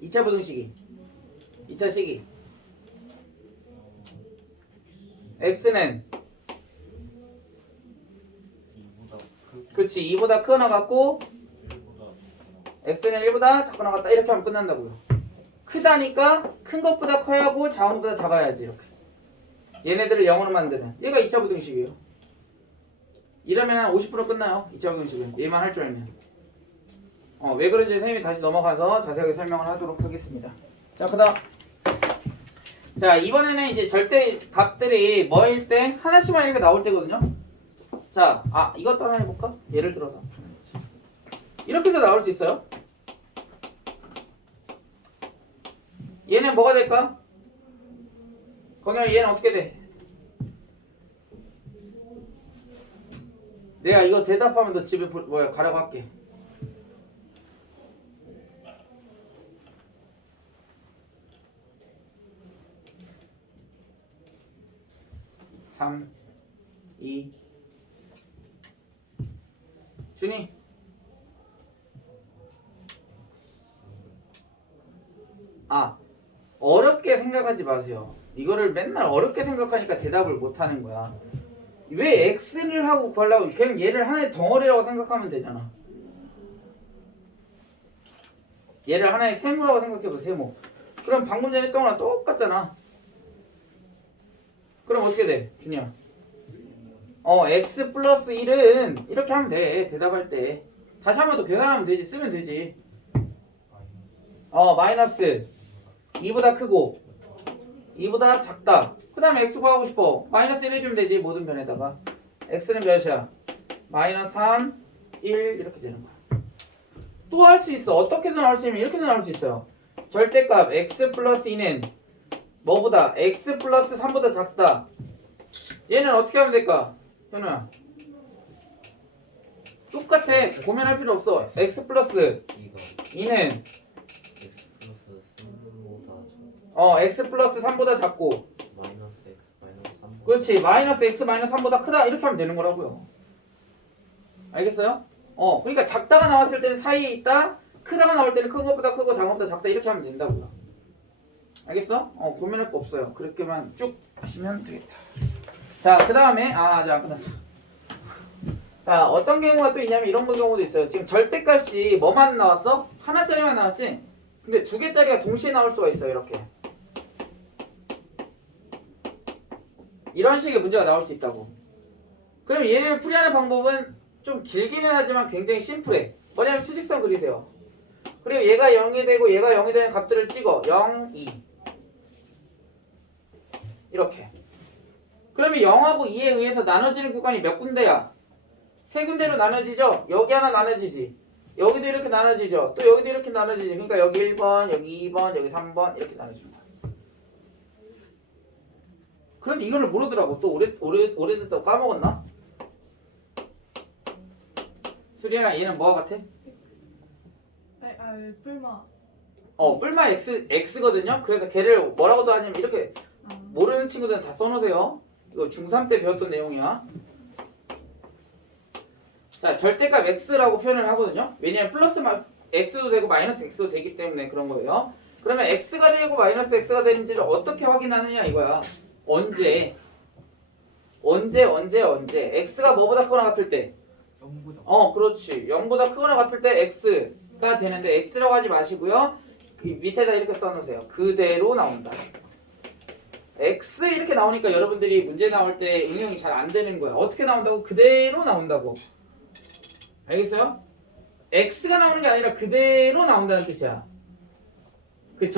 2차 부등식이. 2차 식이. x는 그렇지 2보다 크거나 같고 x는 1보다 작거나 같다. 이렇게 하면 끝난다고요. 크다니까 큰 것보다 커야 하고 작은 것보다 작아야지. 이렇게 얘네들을 0으로 만드는 얘가 2차 부등식이에요. 이러면 한 50% 끝나요. 2차 부등식은 얘만 할 줄 알면. 왜 그런지 선생님이 다시 넘어가서 자세하게 설명을 하도록 하겠습니다. 자, 그 다음 자, 이번에는 이제 절대 값들이 뭐일 때 하나씩만 이렇게 나올 때거든요. 자, 이것도 하나 해볼까? 예를 들어서 이렇게도 나올 수 있어요. 얘는 뭐가 될까? 거기에 얘는 어떻게 돼? 내가 이거 대답하면 너 집에 가라고 할게. 3, 2 준이 어렵게 생각하지 마세요. 이거를 맨날 어렵게 생각하니까 대답을 못하는 거야. 왜 x를 하고 구하려고 그냥 얘를 하나의 덩어리라고 생각하면 되잖아. 얘를 하나의 세모라고 생각해봐. 세모. 그럼 방금 전에 했던 거랑 똑같잖아. 그럼 어떻게 돼? 준이야. x 플러스 1은 이렇게 하면 돼. 대답할 때. 다시 한 번 더 계산하면 되지. 쓰면 되지. 마이너스 2보다 크고 2보다 작다. 그 다음에 x 구하고 싶어. 마이너스 1 해주면 되지. 모든 변에다가. x는 몇이야? 마이너스 3, 1 이렇게 되는 거야. 또 할 수 있어. 어떻게든 나올 수 있으면 이렇게도 나올 수 있어요. 절대값 x 플러스 2는 뭐보다? x 플러스 3보다 작다. 얘는 어떻게 하면 될까? 현우야. 똑같아. 고민할 필요 없어. x 플러스 2가 2는 x 플러스 3보다 x 플러스 3보다 작고 마이너스 x 마이너스 3보다 그렇지. 마이너스 x 마이너스 3보다 크다. 이렇게 하면 되는 거라고요. 알겠어요? 그러니까 작다가 나왔을 때는 사이에 있다. 크다가 나올 때는 큰 것보다 크고 작은 것보다 작다. 이렇게 하면 된다고요. 알겠어? 고민할 거 없어요. 그렇게만 쭉 하시면 되겠다. 자, 그 다음에 아직 안 끝났어. 자, 어떤 경우가 또 있냐면 이런 경우도 있어요. 지금 절대값이 뭐만 나왔어? 하나짜리만 나왔지? 근데 두 개짜리가 동시에 나올 수가 있어요. 이렇게. 이런 식의 문제가 나올 수 있다고. 그럼 얘를 풀이하는 방법은 좀 길기는 하지만 굉장히 심플해. 뭐냐면 수직선 그리세요. 그리고 얘가 0이 되고 얘가 0이 되는 값들을 찍어. 0, 2 이렇게. 그러면 0하고 2에 의해서 나눠지는 구간이 몇 군데야? 세 군데로 나눠지죠? 여기 하나 나눠지지. 여기도 이렇게 나눠지죠? 또 여기도 이렇게 나눠지지. 그러니까 여기 1번, 여기 2번, 여기 3번 이렇게 나눠지는 거야. 그런데 이거를 모르더라고. 또 오래됐다고 까먹었나? 수리랑 얘는 뭐가 같아? 뿔마. 뿔마 X거든요? 그래서 걔를 뭐라고도 하냐면 이렇게 모르는 친구들은 다 써놓으세요. 이거 중3 때 배웠던 내용이야. 자, 절대값 X라고 표현을 하거든요. 왜냐면 플러스 X도 되고 마이너스 X도 되기 때문에 그런 거예요. 그러면 X가 되고 마이너스 X가 되는지를 어떻게 확인하느냐 이거야. 언제? X가 뭐보다 크거나 같을 때? 0보다 그렇지. 0보다 크거나 같을 때 X가 되는데 X라고 하지 마시고요. 그 밑에다 이렇게 써놓으세요. 그대로 나온다. X 이렇게 나오니까 여러분들이 문제 나올 때 응용이 잘 안 되는 거야. 어떻게 나온다고? 그대로 나온다고. 알겠어요? X가 나오는 게 아니라 그대로 나온다는 뜻이야. 그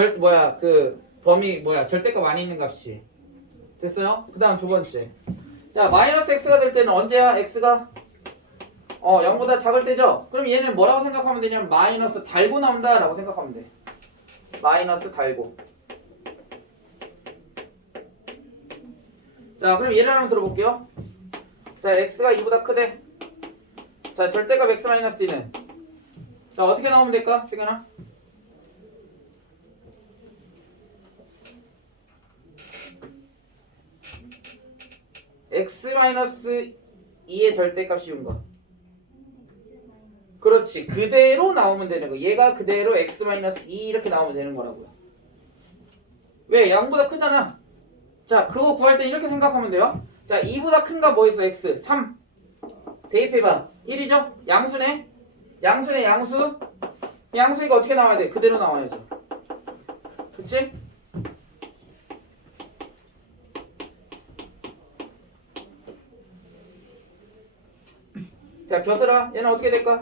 범위 절대값 안에 있는 값이. 됐어요? 그 다음 두 번째. 자, 마이너스 X가 될 때는 언제야? X가 0보다 작을 때죠? 그럼 얘는 뭐라고 생각하면 되냐면 마이너스 달고 나온다 라고 생각하면 돼. 마이너스 달고. 자, 그럼 얘를 한번 들어볼게요. 자, X가 2보다 크대. 자, 절대값 X 마이너스 2는 자, 어떻게 나오면 될까? 승현아? X 마이너스 2의 절대값 씌운 거. 그렇지. 그대로 나오면 되는 거. 얘가 그대로 X 마이너스 2 이렇게 나오면 되는 거라고요. 왜? 0보다 크잖아. 자, 그거 구할 때 이렇게 생각하면 돼요. 자, 2보다 큰가 뭐 있어? X 3 대입해봐. 1이죠? 양수네. 양수니까 어떻게 나와야 돼? 그대로 나와야죠. 그치? 자, 겨슬아, 얘는 어떻게 될까?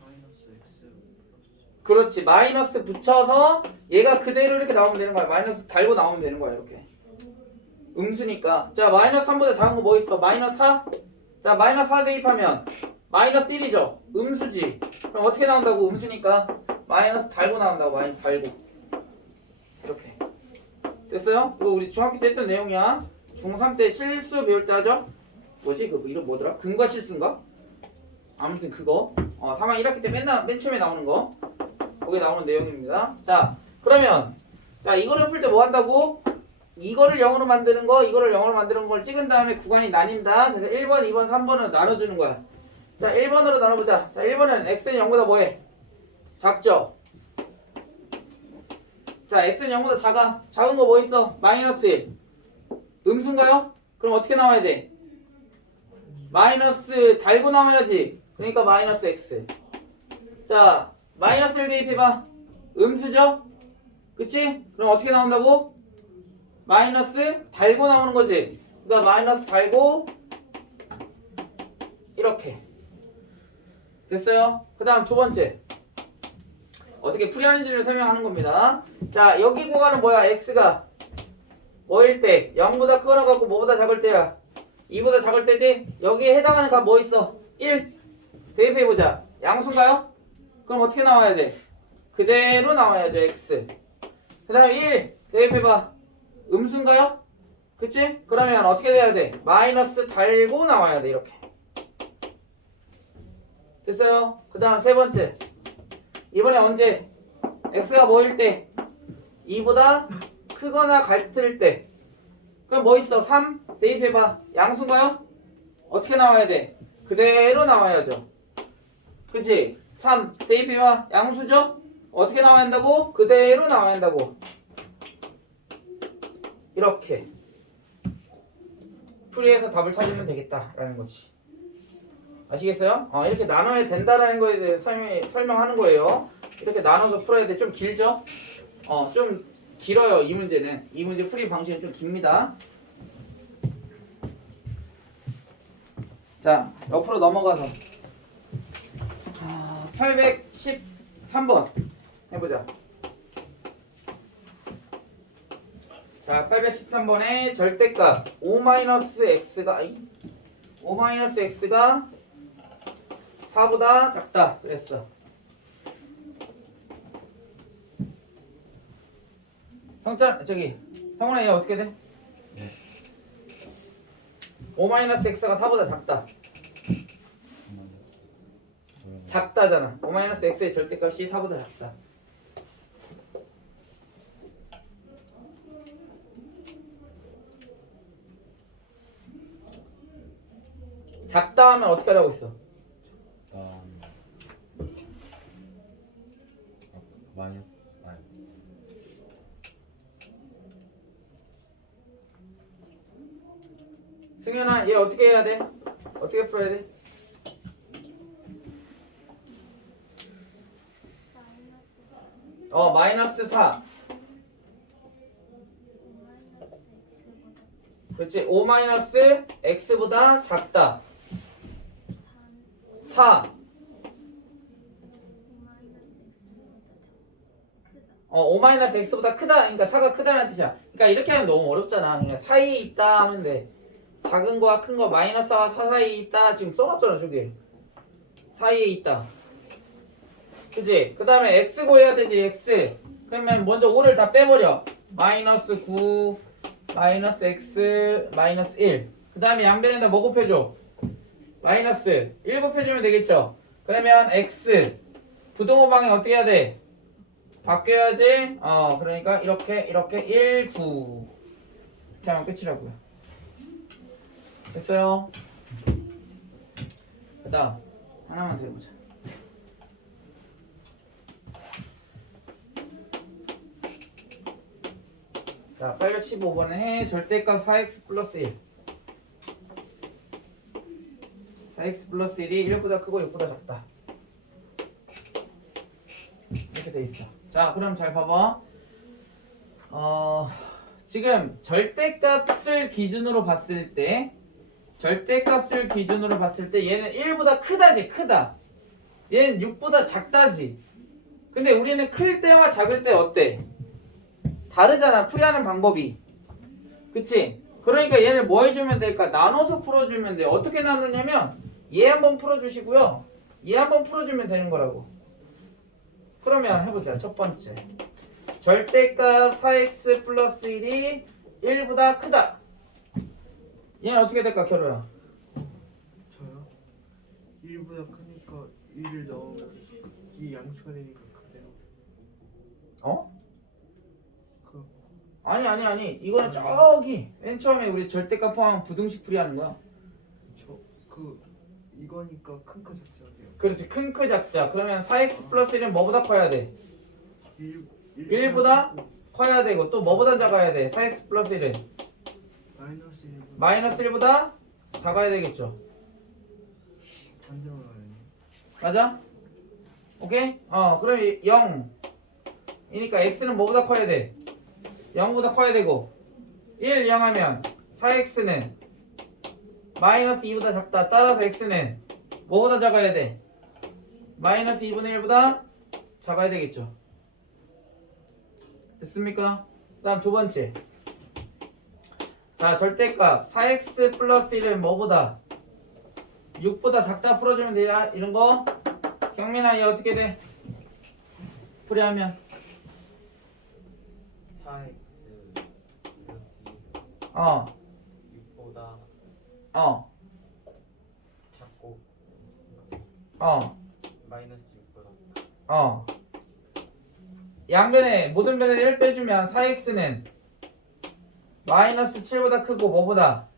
마이너스 x 그렇지. 마이너스 붙여서 얘가 그대로 이렇게 나오면 되는 거야. 마이너스 달고 나오면 되는 거야. 이렇게. 음수니까. 자, 마이너스 3보다 작은 거 뭐 있어? 마이너스 4? 자, 마이너스 4 대입하면 마이너스 1이죠? 음수지. 그럼 어떻게 나온다고? 음수니까 마이너스 달고 나온다고. 마이너스 달고. 이렇게. 됐어요? 이거 우리 중학교 때 했던 내용이야. 중3 때 실수 배울 때 하죠? 뭐지? 그 이름 뭐더라? 근과 실수인가? 아무튼 그거 3학년 1학기 때 맨 처음에 나오는 거 거기에 나오는 내용입니다. 자, 그러면 자, 이거를 풀 때 뭐 한다고? 이거를 0으로 만드는 거, 이거를 0으로 만드는 걸 찍은 다음에 구간이 나뉜다. 그래서 1번, 2번, 3번으로 나눠주는 거야. 자, 1번으로 나눠보자. 자, 1번은 x는 0보다 뭐해? 작죠? 자, x는 0보다 작아. 작은 거 뭐 있어? 마이너스 1. 음수인가요? 그럼 어떻게 나와야 돼? 마이너스 달고 나와야지. 그러니까 마이너스 x. 자, 마이너스 1 대입해봐. 음수죠? 그치? 그럼 어떻게 나온다고? 마이너스 달고 나오는 거지. 그러니까 마이너스 달고 이렇게. 됐어요? 그 다음 두 번째. 어떻게 풀이하는지를 설명하는 겁니다. 자, 여기 구간은 뭐야? x가 뭐일 때? 0보다 크거나 같고 뭐보다 작을 때야? 2보다 작을 때지? 여기에 해당하는 값 뭐 있어? 1. 대입해보자. 양수인가요? 그럼 어떻게 나와야 돼? 그대로 나와야죠. x. 그 다음에 1. 대입해봐. 음수인가요? 그치? 그러면 어떻게 돼야 돼? 마이너스 달고 나와야 돼. 이렇게. 됐어요? 그 다음 세 번째. 이번에 언제? x가 뭐일 때? 2보다 크거나 같을 때. 그럼 뭐 있어? 3 대입해봐. 양수인가요? 어떻게 나와야 돼? 그대로 나와야죠. 그치? 3 대입해봐. 양수죠? 어떻게 나와야 한다고? 그대로 나와야 한다고. 이렇게 풀이해서 답을 찾으면 되겠다라는 거지. 아시겠어요? 이렇게 나눠야 된다라는 거에 대해 설명하는 거예요. 이렇게 나눠서 풀어야 돼. 좀 길죠? 좀 길어요. 이 문제는. 이 문제 풀이 방식은 좀 깁니다. 자, 옆으로 넘어가서 813번 해보자. 자, 813번에 절대값 5-x가 4보다 작다 그랬어. 성찬 성훈아 얘 어떻게 돼? 네. 5-x가 4보다 작다. 작다잖아. 5-x의 절대값이 4보다 작다. 작다 하면 어떻게 하라고 했어? 마이너스 승현아 얘 어떻게 해야 돼? 어떻게 풀어야 돼? 마이너스 4. 그렇지. 5-x보다 작다. 4. 5-x보다 크다. 그러니까 4가 크다는 뜻이야. 그러니까 이렇게 하면 너무 어렵잖아. 그냥 사이에 있다 하면 돼. 작은 거와 큰 거 마이너스와 4 사이에 있다. 지금 써놨잖아 저기. 사이에 있다. 그치? 그 다음에 x 구해야 되지. x. 그러면 먼저 5를 다 빼버려. 마이너스 9 마이너스 x 마이너스 1. 그 다음에 양변에다 뭐 곱해줘? 마이너스 1 곱해주면 되겠죠. 그러면 x 부동호 방에 어떻게 해야 돼? 바뀌어야지. 그러니까 이렇게 1 9 이렇게 하면 끝이라고요. 됐어요? 그 다음 하나만 더 해보자. 자, 815번에 절대값 4x 플러스 1. 4x 플러스 1이 1보다 크고 6보다 작다. 이렇게 돼 있어. 자, 그럼 잘 봐봐. 지금 절대값을 기준으로 봤을 때 얘는 1보다 크다지. 크다. 얘는 6보다 작다지. 근데 우리는 클 때와 작을 때 어때? 다르잖아. 풀이하는 방법이. 그치? 그러니까 얘를 뭐 해주면 될까? 나눠서 풀어주면 돼. 어떻게 나누냐면 얘 한번 풀어주시고요. 얘 한번 풀어주면 되는 거라고. 그러면 해보자. 첫 번째. 절대값 4x 플러스 1이 1보다 크다. 얘는 어떻게 될까? 결호야. 저요? 1보다 크니까 1을 넣으면 이 양수가 되니까 그대로. 아니. 이거는 저기 맨 처음에 우리 절대값 포함한 부등식 풀이하는 거야. 이거니까 큰 거 작작해요. 그렇지. 큰 크 작자. 그러면 4x 플러스 1은 뭐보다 커야 돼? 1보다 커야 되고 또 뭐보다 작아야 돼? 4x 플러스 1은 마이너스 1보다 마이너스 1보다 작아야 되겠죠. 반대로 가야지. 맞아? 오케이? 그럼 0이니까 x는 뭐보다 커야 돼? 0보다 커야 되고 1, 0 하면 4x는 마이너스 2보다 작다. 따라서 x는 뭐보다 작아야 돼? 마이너스 2분의 1보다 작아야 되겠죠. 됐습니까? 그 다음 두 번째. 자, 절대값 4x 플러스 1은 뭐보다? 6보다 작다 풀어주면 돼야 이런 거. 경민아 얘 어떻게 돼? 풀이하면 4x 플러스 어, 6보다 어, 작고 어, 마이너스 6보다 어. 양변에 모든 변에 1 빼주면 4x는 마이너스 7보다 크고 뭐보다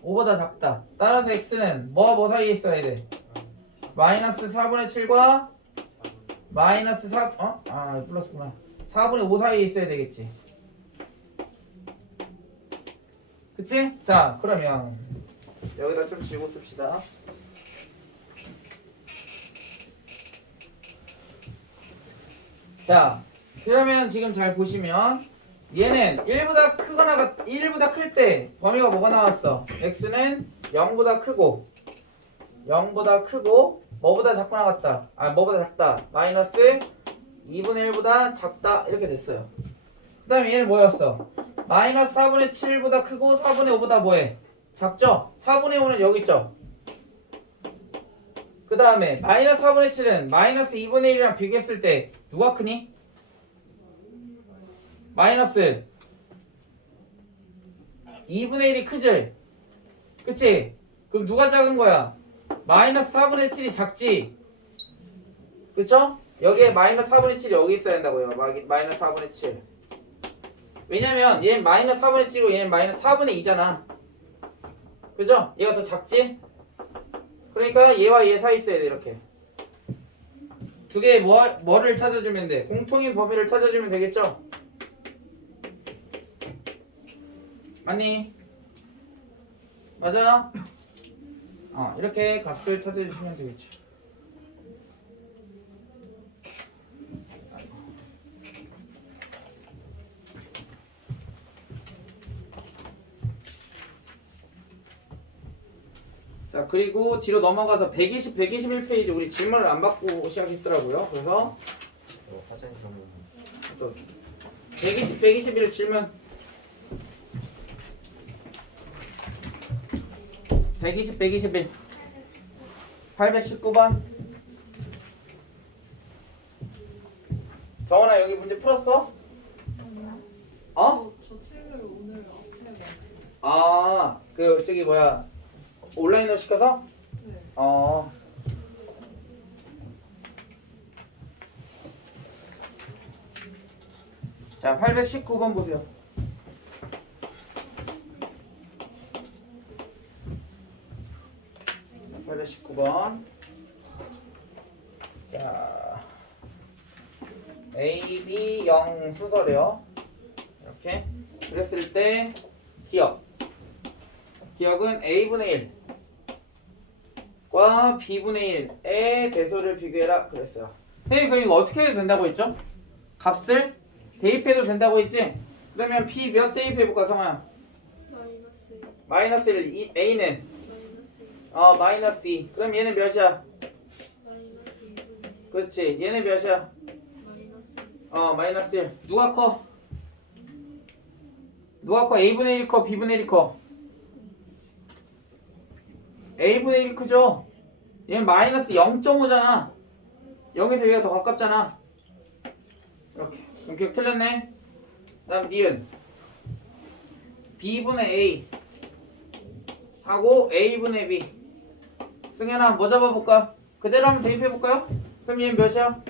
5 5보다 작다. 따라서 x는 뭐 사이에 있어야 돼? 마이너스 4분의 7과 4분의 마이너스 4, 어? 아, 플러스구나. 4분의 5 사이에 있어야 되겠지. 그치? 자, 그러면 여기다 좀 지우고 씁시다. 자, 그러면 지금 잘 보시면 얘는 1보다 크거나 1보다 클 때 범위가 뭐가 나왔어? x는 0보다 크고 뭐보다 작거나 같다. 아, 뭐보다 작다. 마이너스 2분의 1보다 작다. 이렇게 됐어요. 그 다음에 얘는 뭐였어? 마이너스 4분의 7보다 크고 4분의 5보다 뭐해? 작죠? 4분의 5는 여기 있죠? 그 다음에 마이너스 4분의 7은 마이너스 2분의 1이랑 비교했을 때 누가 크니? 마이너스 2분의 1이 크지? 그치? 그럼 누가 작은 거야? 마이너스 4분의 7이 작지? 그쵸? 여기에 마이너스 4분의 7이 여기 있어야 된다고요. 마이너스 4분의 7. 왜냐면 얘는 마이너스 4분의 7이고 얘는 마이너스 4분의 2잖아. 그죠? 얘가 더 작지? 그러니까 얘와 얘 사이 있어야 돼. 이렇게 두 개의 뭐를 찾아주면 돼? 공통인 범위를 찾아주면 되겠죠? 맞니? 맞아요? 이렇게 값을 찾아주시면 되겠죠. 자, 그리고 뒤로 넘어가서 120, 121페이지 우리 질문을 안 받고 시작했더라고요. 그래서 화장실 정도 또 120, 121 질문 120, 121 819번 정원아 여기 문제 풀었어? 아니요. 어? 저 책을 오늘 아침에 봤어요. 아, 그 저기 뭐야 온라인으로 시켜서? 네. 자, 819번 보세요. 자, 819번. 자, A, B, 0 순서래요. 이렇게. 그랬을 때 기억은 A분의 1과 B분의 1의 배수를 비교해라 그랬어요. 선생님 그럼 이거 어떻게 해도 된다고 했죠? 값을 대입해도 된다고 했지? 그러면 P 몇 대입해볼까 성아야? 마이너스 마이너스 1, A는? 마이너스 2 마이너스 2. 그럼 얘는 몇이야? 마이너스 2분의 그렇지. 얘는 몇이야? 마이너스 2 마이너스 1. 누가 커? A분의 1 커? B분의 1 커? A분의 1 크죠? 얘는 마이너스 0.5잖아. 0에서 얘가 더 가깝잖아. 이렇게. 그럼 기억 틀렸네. 그 다음 니은 B분의 A 하고 A분의 B. 승현아 뭐 잡아볼까? 그대로 한번 대입해볼까요? 그럼 얘는 몇이야?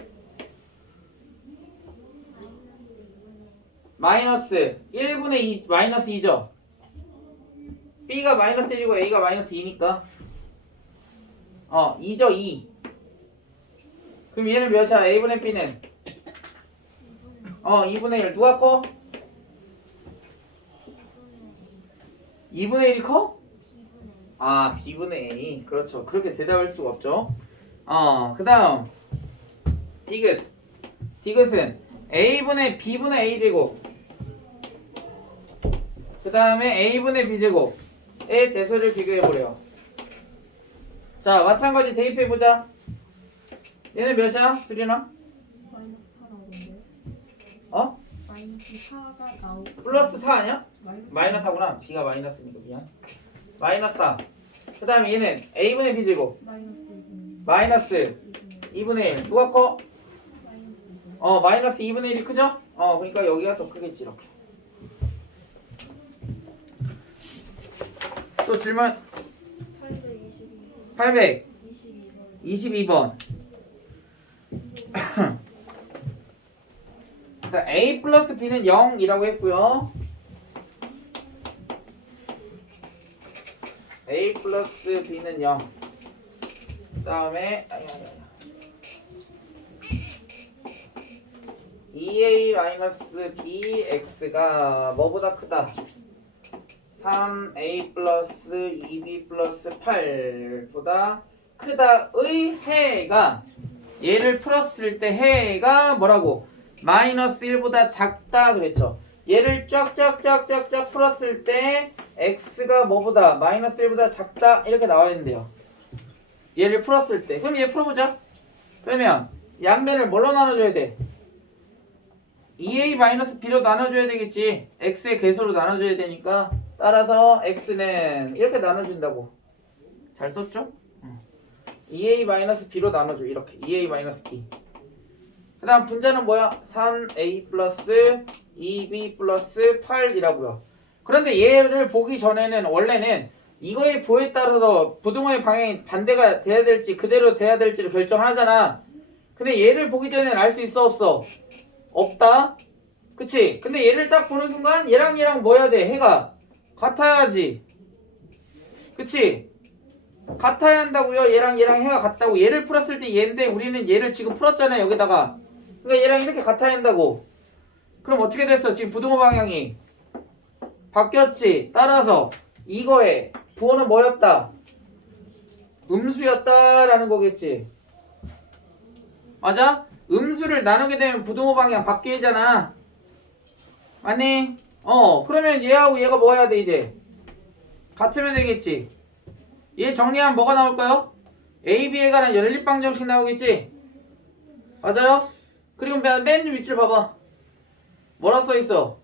마이너스 1분의 2 마이너스 2죠? B가 마이너스 1이고 A가 마이너스 2니까 2죠 2. 그럼 얘는 몇이야? A분의 B는 2분의 1. 누가 커? 2분의 1이 커? B분의 A. 그렇죠. 그렇게 대답할 수가 없죠. 그 다음 디귿은 A분의 B분의 A 제곱 그 다음에 A분의 B 제곱의 대소를 비교해보래요. 자, 마찬가지 대입해보자. 얘는 몇이야? 수리나? 마이너스 4 나오던데. 마이너스 4가 나오고 플러스 4 아니야? 마이너스 4구나. B가 마이너스니까 미안. 마이너스 4. 그 다음에 얘는 A분의 B 제곱 마이너스 2분의 마이너스 2분의 1. 누가 커? 마이너스 2분의 마이너스 2분의 1이 크죠? 그러니까 여기가 더 크겠지 이렇게. 또 질문 822번 822번. 자, a 플러스 b는 0이라고 했고요. a 플러스 b는 0. 그 다음에 2a 마이너스 bx가 뭐보다 크다? 3a 플러스 2b 플러스 8보다 크다의 해가, 얘를 풀었을 때 해가 뭐라고? 마이너스 1보다 작다 그랬죠. 얘를 쫙쫙쫙쫙쫙 풀었을 때 x가 뭐보다 마이너스 1보다 작다 이렇게 나와야 된대요. 얘를 풀었을 때. 그럼 얘 풀어보자. 그러면 양면을 뭘로 나눠줘야 돼? 2a-b로 나눠줘야 되겠지. x의 개수로 나눠줘야 되니까 따라서 x는 이렇게 나눠준다고. 잘 썼죠? 2a-b로 나눠줘. 이렇게 2a-b. 그 다음 분자는 뭐야? 3a 플러스 2b 플러스 8이라고요. 그런데 얘를 보기 전에는 원래는 이거의 부호에 따라서 부등호의 방향이 반대가 돼야 될지 그대로 돼야 될지를 결정하잖아. 근데 얘를 보기 전에는 알 수 있어 없어? 없다. 그치? 근데 얘를 딱 보는 순간 얘랑 얘랑 뭐 해야 돼? 해가 같아야지. 그치? 같아야 한다고요. 얘랑 얘랑 해가 같다고. 얘를 풀었을 때 얘인데 우리는 얘를 지금 풀었잖아요. 여기다가. 그러니까 얘랑 이렇게 같아야 한다고. 그럼 어떻게 됐어? 지금 부등호 방향이 바뀌었지. 따라서 이거의 부호는 뭐였다? 음수였다라는 거겠지. 맞아? 음수를 나누게 되면 부등호 방향 바뀌잖아. 맞니? 그러면 얘하고 얘가 뭐 해야 돼 이제? 같으면 되겠지. 얘 정리하면 뭐가 나올까요? A, B에 관한 연립방정식 나오겠지? 맞아요? 그리고 맨 윗줄 봐봐. 뭐라고 써있어?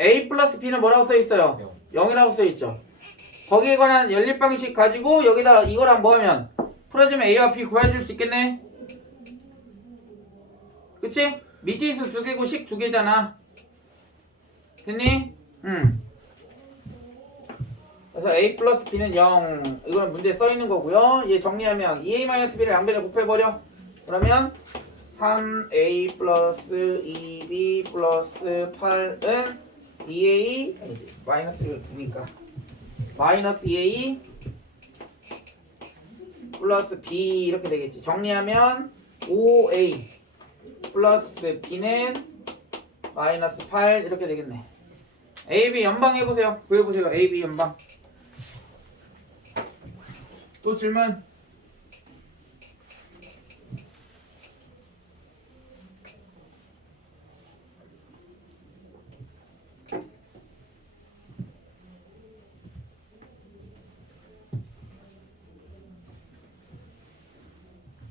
A 플러스 B는 뭐라고 써있어요? 0이라고 써있죠. 거기에 관한 연립방식 가지고 여기다 이거랑 뭐 하면 풀어주면 A와 B 구해줄 수 있겠네? 그치? 미지수 2개고 식 2개잖아. 됐니? 그래서 A 플러스 B는 0. 이건 문제에 써있는 거고요. 얘 정리하면 2A-B를 양변에 곱해버려. 그러면 3A 플러스 2B 플러스 8은 2A 아니지 마이너스니까 마이너스 2A 플러스 B 이렇게 되겠지. 정리하면 5A 플러스 B는 마이너스 8 이렇게 되겠네. AB 연방 해보세요. 구해보세요. AB 연방. 또 질문.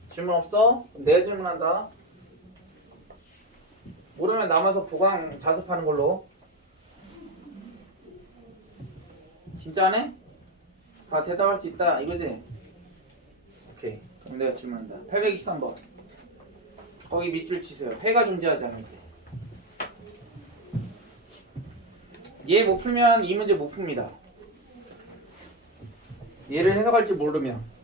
질문 없어? 내가 질문한다. 모르면 남아서 보강 자습하는 걸로. 진짜네? 다 대답할 수 있다 이거지? 오케이. 그럼 내가 질문한다. 823번. 거기 밑줄 치세요. 해가 존재하지 않을 때. 얘 못 풀면 이 문제 못 풉니다. 얘를 해석할지 모르면.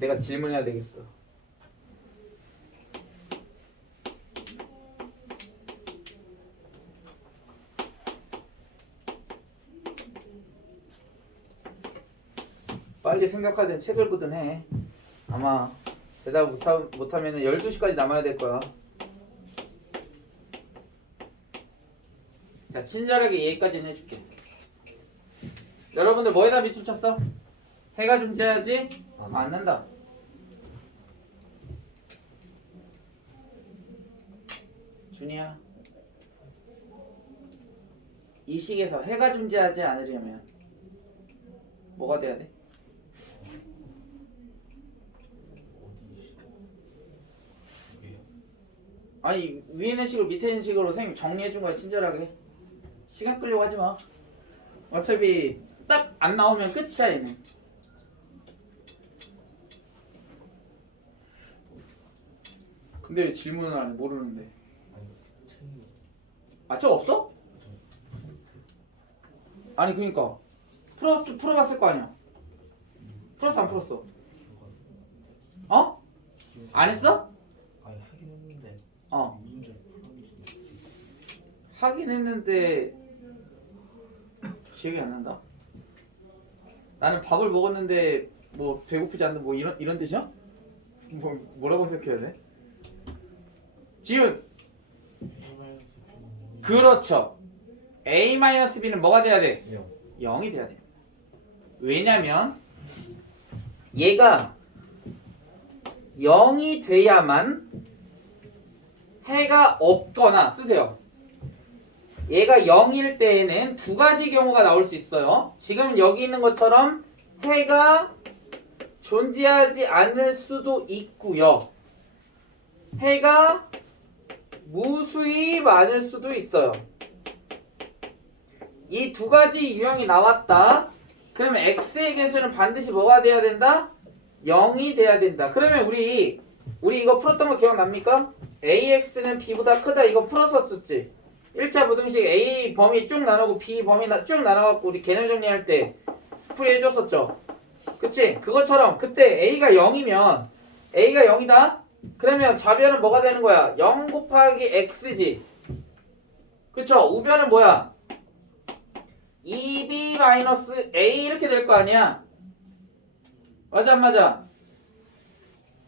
내가 질문해야 되겠어. 빨리 생각하든 책을 보든 해. 아마 대답 못하면 12시까지 남아야 될 거야. 자, 친절하게 얘기까지는 해줄게. 여러분들 뭐에다 밑줄 쳤어? 해가 존재하지? 안 난다. 준이야. 이 식에서 해가 존재하지 않으려면 뭐가 돼야 돼? 아니 위에 있는 식으로 밑에 있는 식으로 선생님 정리해준 거야. 친절하게. 시간 끌려고 하지 마. 어차피 딱 안 나오면 끝이야 얘는. 근데 왜 질문을 안 해? 모르는데. 저 없어? 아니 그니까 풀어봤을 거 아니야. 풀었어 안 풀었어? 어? 안 했어? 아니 하긴 했는데 어 문제 풀어주지. 하긴 했는데 기억이 안 난다. 나는 밥을 먹었는데 뭐 배고프지 않는 뭐 이런 뜻이야? 뭐라고 생각해야 돼? 지훈. 그렇죠. A-B는 뭐가 돼야 돼? 0이 돼야 돼. 왜냐면 얘가 0이 돼야만 해가 없거나 쓰세요. 얘가 0일 때에는 두 가지 경우가 나올 수 있어요. 지금 여기 있는 것처럼 해가 존재하지 않을 수도 있고요. 해가 무수히 많을 수도 있어요. 이 두 가지 유형이 나왔다. 그러면 x의 개수는 반드시 뭐가 돼야 된다? 0이 돼야 된다. 그러면 우리 이거 풀었던 거 기억납니까? ax는 b보다 크다 이거 풀었었지. 1차 부등식 a 범위 쭉 나누고 b 범위 쭉 나눠갖고 우리 개념 정리할 때 풀이해줬었죠. 그치? 그것처럼 그때 a가 0이면 a가 0이다? 그러면 좌변은 뭐가 되는 거야? 0 곱하기 x지. 그쵸? 우변은 뭐야? 2b-a 이렇게 될 거 아니야? 맞아 안 맞아?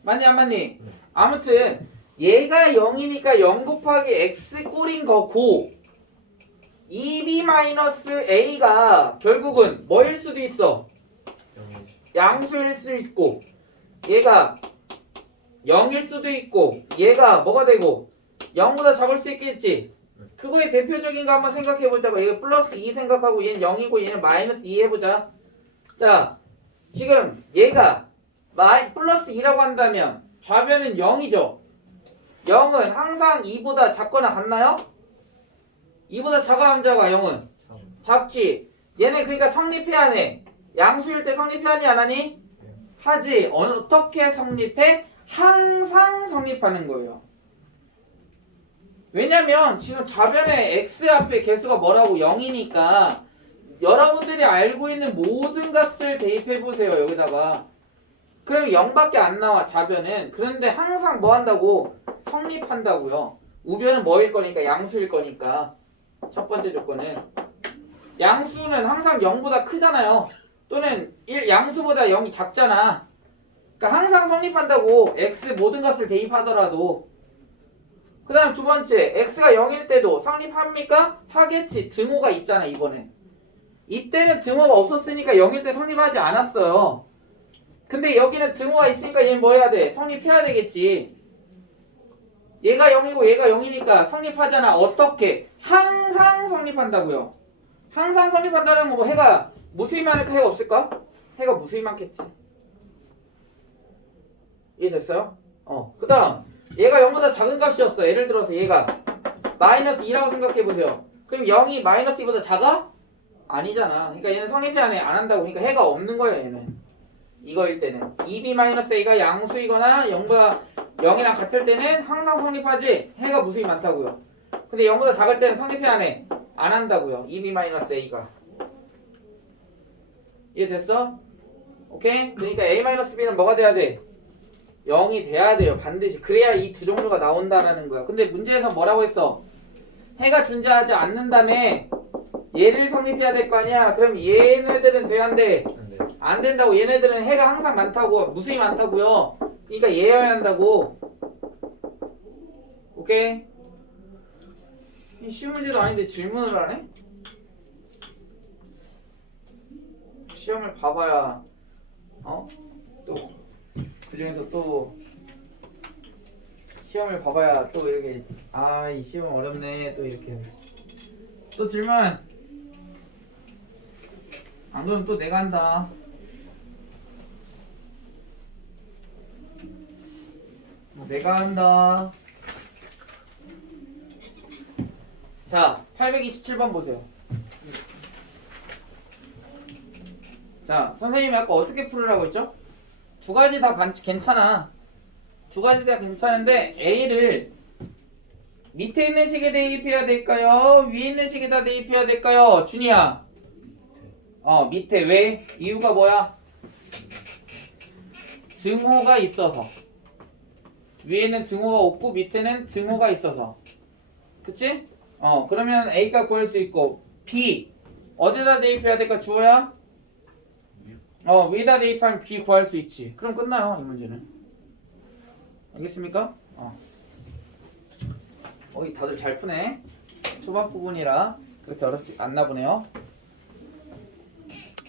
맞니 안 맞니? 아무튼 얘가 0이니까 0 곱하기 x 꼴인 거고 2b-a가 결국은 뭐일 수도 있어? 양수일 수 있고 얘가 0일 수도 있고 얘가 뭐가 되고 0보다 작을 수 있겠지. 그거의 대표적인 거 한번 생각해 보자고. 얘가 플러스 2 생각하고 얘는 0이고 얘는 마이너스 2 해보자. 자 지금 얘가 플러스 2라고 한다면 좌변은 0이죠. 0은 항상 2보다 작거나 같나요? 2보다 작아 안 작아? 0은 작지. 얘네 그러니까 성립해야 하네. 양수일 때 성립해야 안 하니? 하지. 어떻게 성립해? 항상 성립하는 거예요. 왜냐면 지금 좌변에 x 앞에 개수가 뭐라고? 0이니까 여러분들이 알고 있는 모든 값을 대입해 보세요. 여기다가. 그럼 0밖에 안 나와 좌변은. 그런데 항상 뭐 한다고? 성립한다고요. 우변은 뭐일 거니까? 양수일 거니까. 첫 번째 조건은 양수는 항상 0보다 크잖아요. 또는 양수보다 0이 작잖아. 그러니까 항상 성립한다고. x 모든 값을 대입하더라도. 그 다음 두 번째 x가 0일 때도 성립합니까? 하겠지. 등호가 있잖아 이번에. 이때는 등호가 없었으니까 0일 때 성립하지 않았어요. 근데 여기는 등호가 있으니까 얘는 뭐 해야 돼? 성립해야 되겠지. 얘가 0이고 얘가 0이니까 성립하잖아. 어떻게? 항상 성립한다고요. 항상 성립한다는 거 뭐 해가 무수히 많을까 해가 없을까? 해가 무수히 많겠지. 이해됐어요? 그 다음 얘가 0보다 작은 값이었어. 예를 들어서 얘가 마이너스 2라고 생각해보세요. 그럼 0이 마이너스 2보다 작아? 아니잖아. 그러니까 얘는 성립해 안 해. 안 한다고. 그러니까 해가 없는 거예요 얘는. 이거일 때는 2b-a가 양수이거나 0이랑 같을 때는 항상 성립하지. 해가 무수히 많다고요. 근데 0보다 작을 때는 성립해 안 해. 안 한다고요. 2b-a가. 이해됐어? 오케이? 그러니까 a-b는 뭐가 돼야 돼? 0이 돼야 돼요. 반드시. 그래야 이 두 종류가 나온다라는 거야. 근데 문제에서 뭐라고 했어? 해가 존재하지 않는다며 얘를 성립해야 될 거 아니야. 그럼 얘네들은 돼야 안 돼? 안 된다고. 얘네들은 해가 항상 많다고. 무수히 많다고요. 그러니까 얘여야 한다고. 오케이? 이 쉬운 문제도 아닌데 질문을 하네? 시험을 봐봐야 또 그중에서 또 시험을 봐봐야 또 이렇게 이 시험 어렵네 또 이렇게 또 질문 안 그러면 또 내가 한다. 내가 한다. 자 827번 보세요. 자 선생님이 아까 어떻게 풀으라고 했죠? 두 가지 다 괜찮아. 두 가지 다 괜찮은데 A를 밑에 있는 식에 대입해야 될까요? 위에 있는 식에다 대입해야 될까요? 준이야. 밑에 왜? 이유가 뭐야? 증호가 있어서. 위에는 증호가 없고 밑에는 증호가 있어서. 그치? 그러면 A가 구할 수 있고 B 어디다 대입해야 될까? 주어야? 위에다 대입하면 B 구할 수 있지. 그럼 끝나요 이 문제는. 알겠습니까? 다들 잘 푸네. 초반 부분이라 그렇게 어렵지 않나 보네요.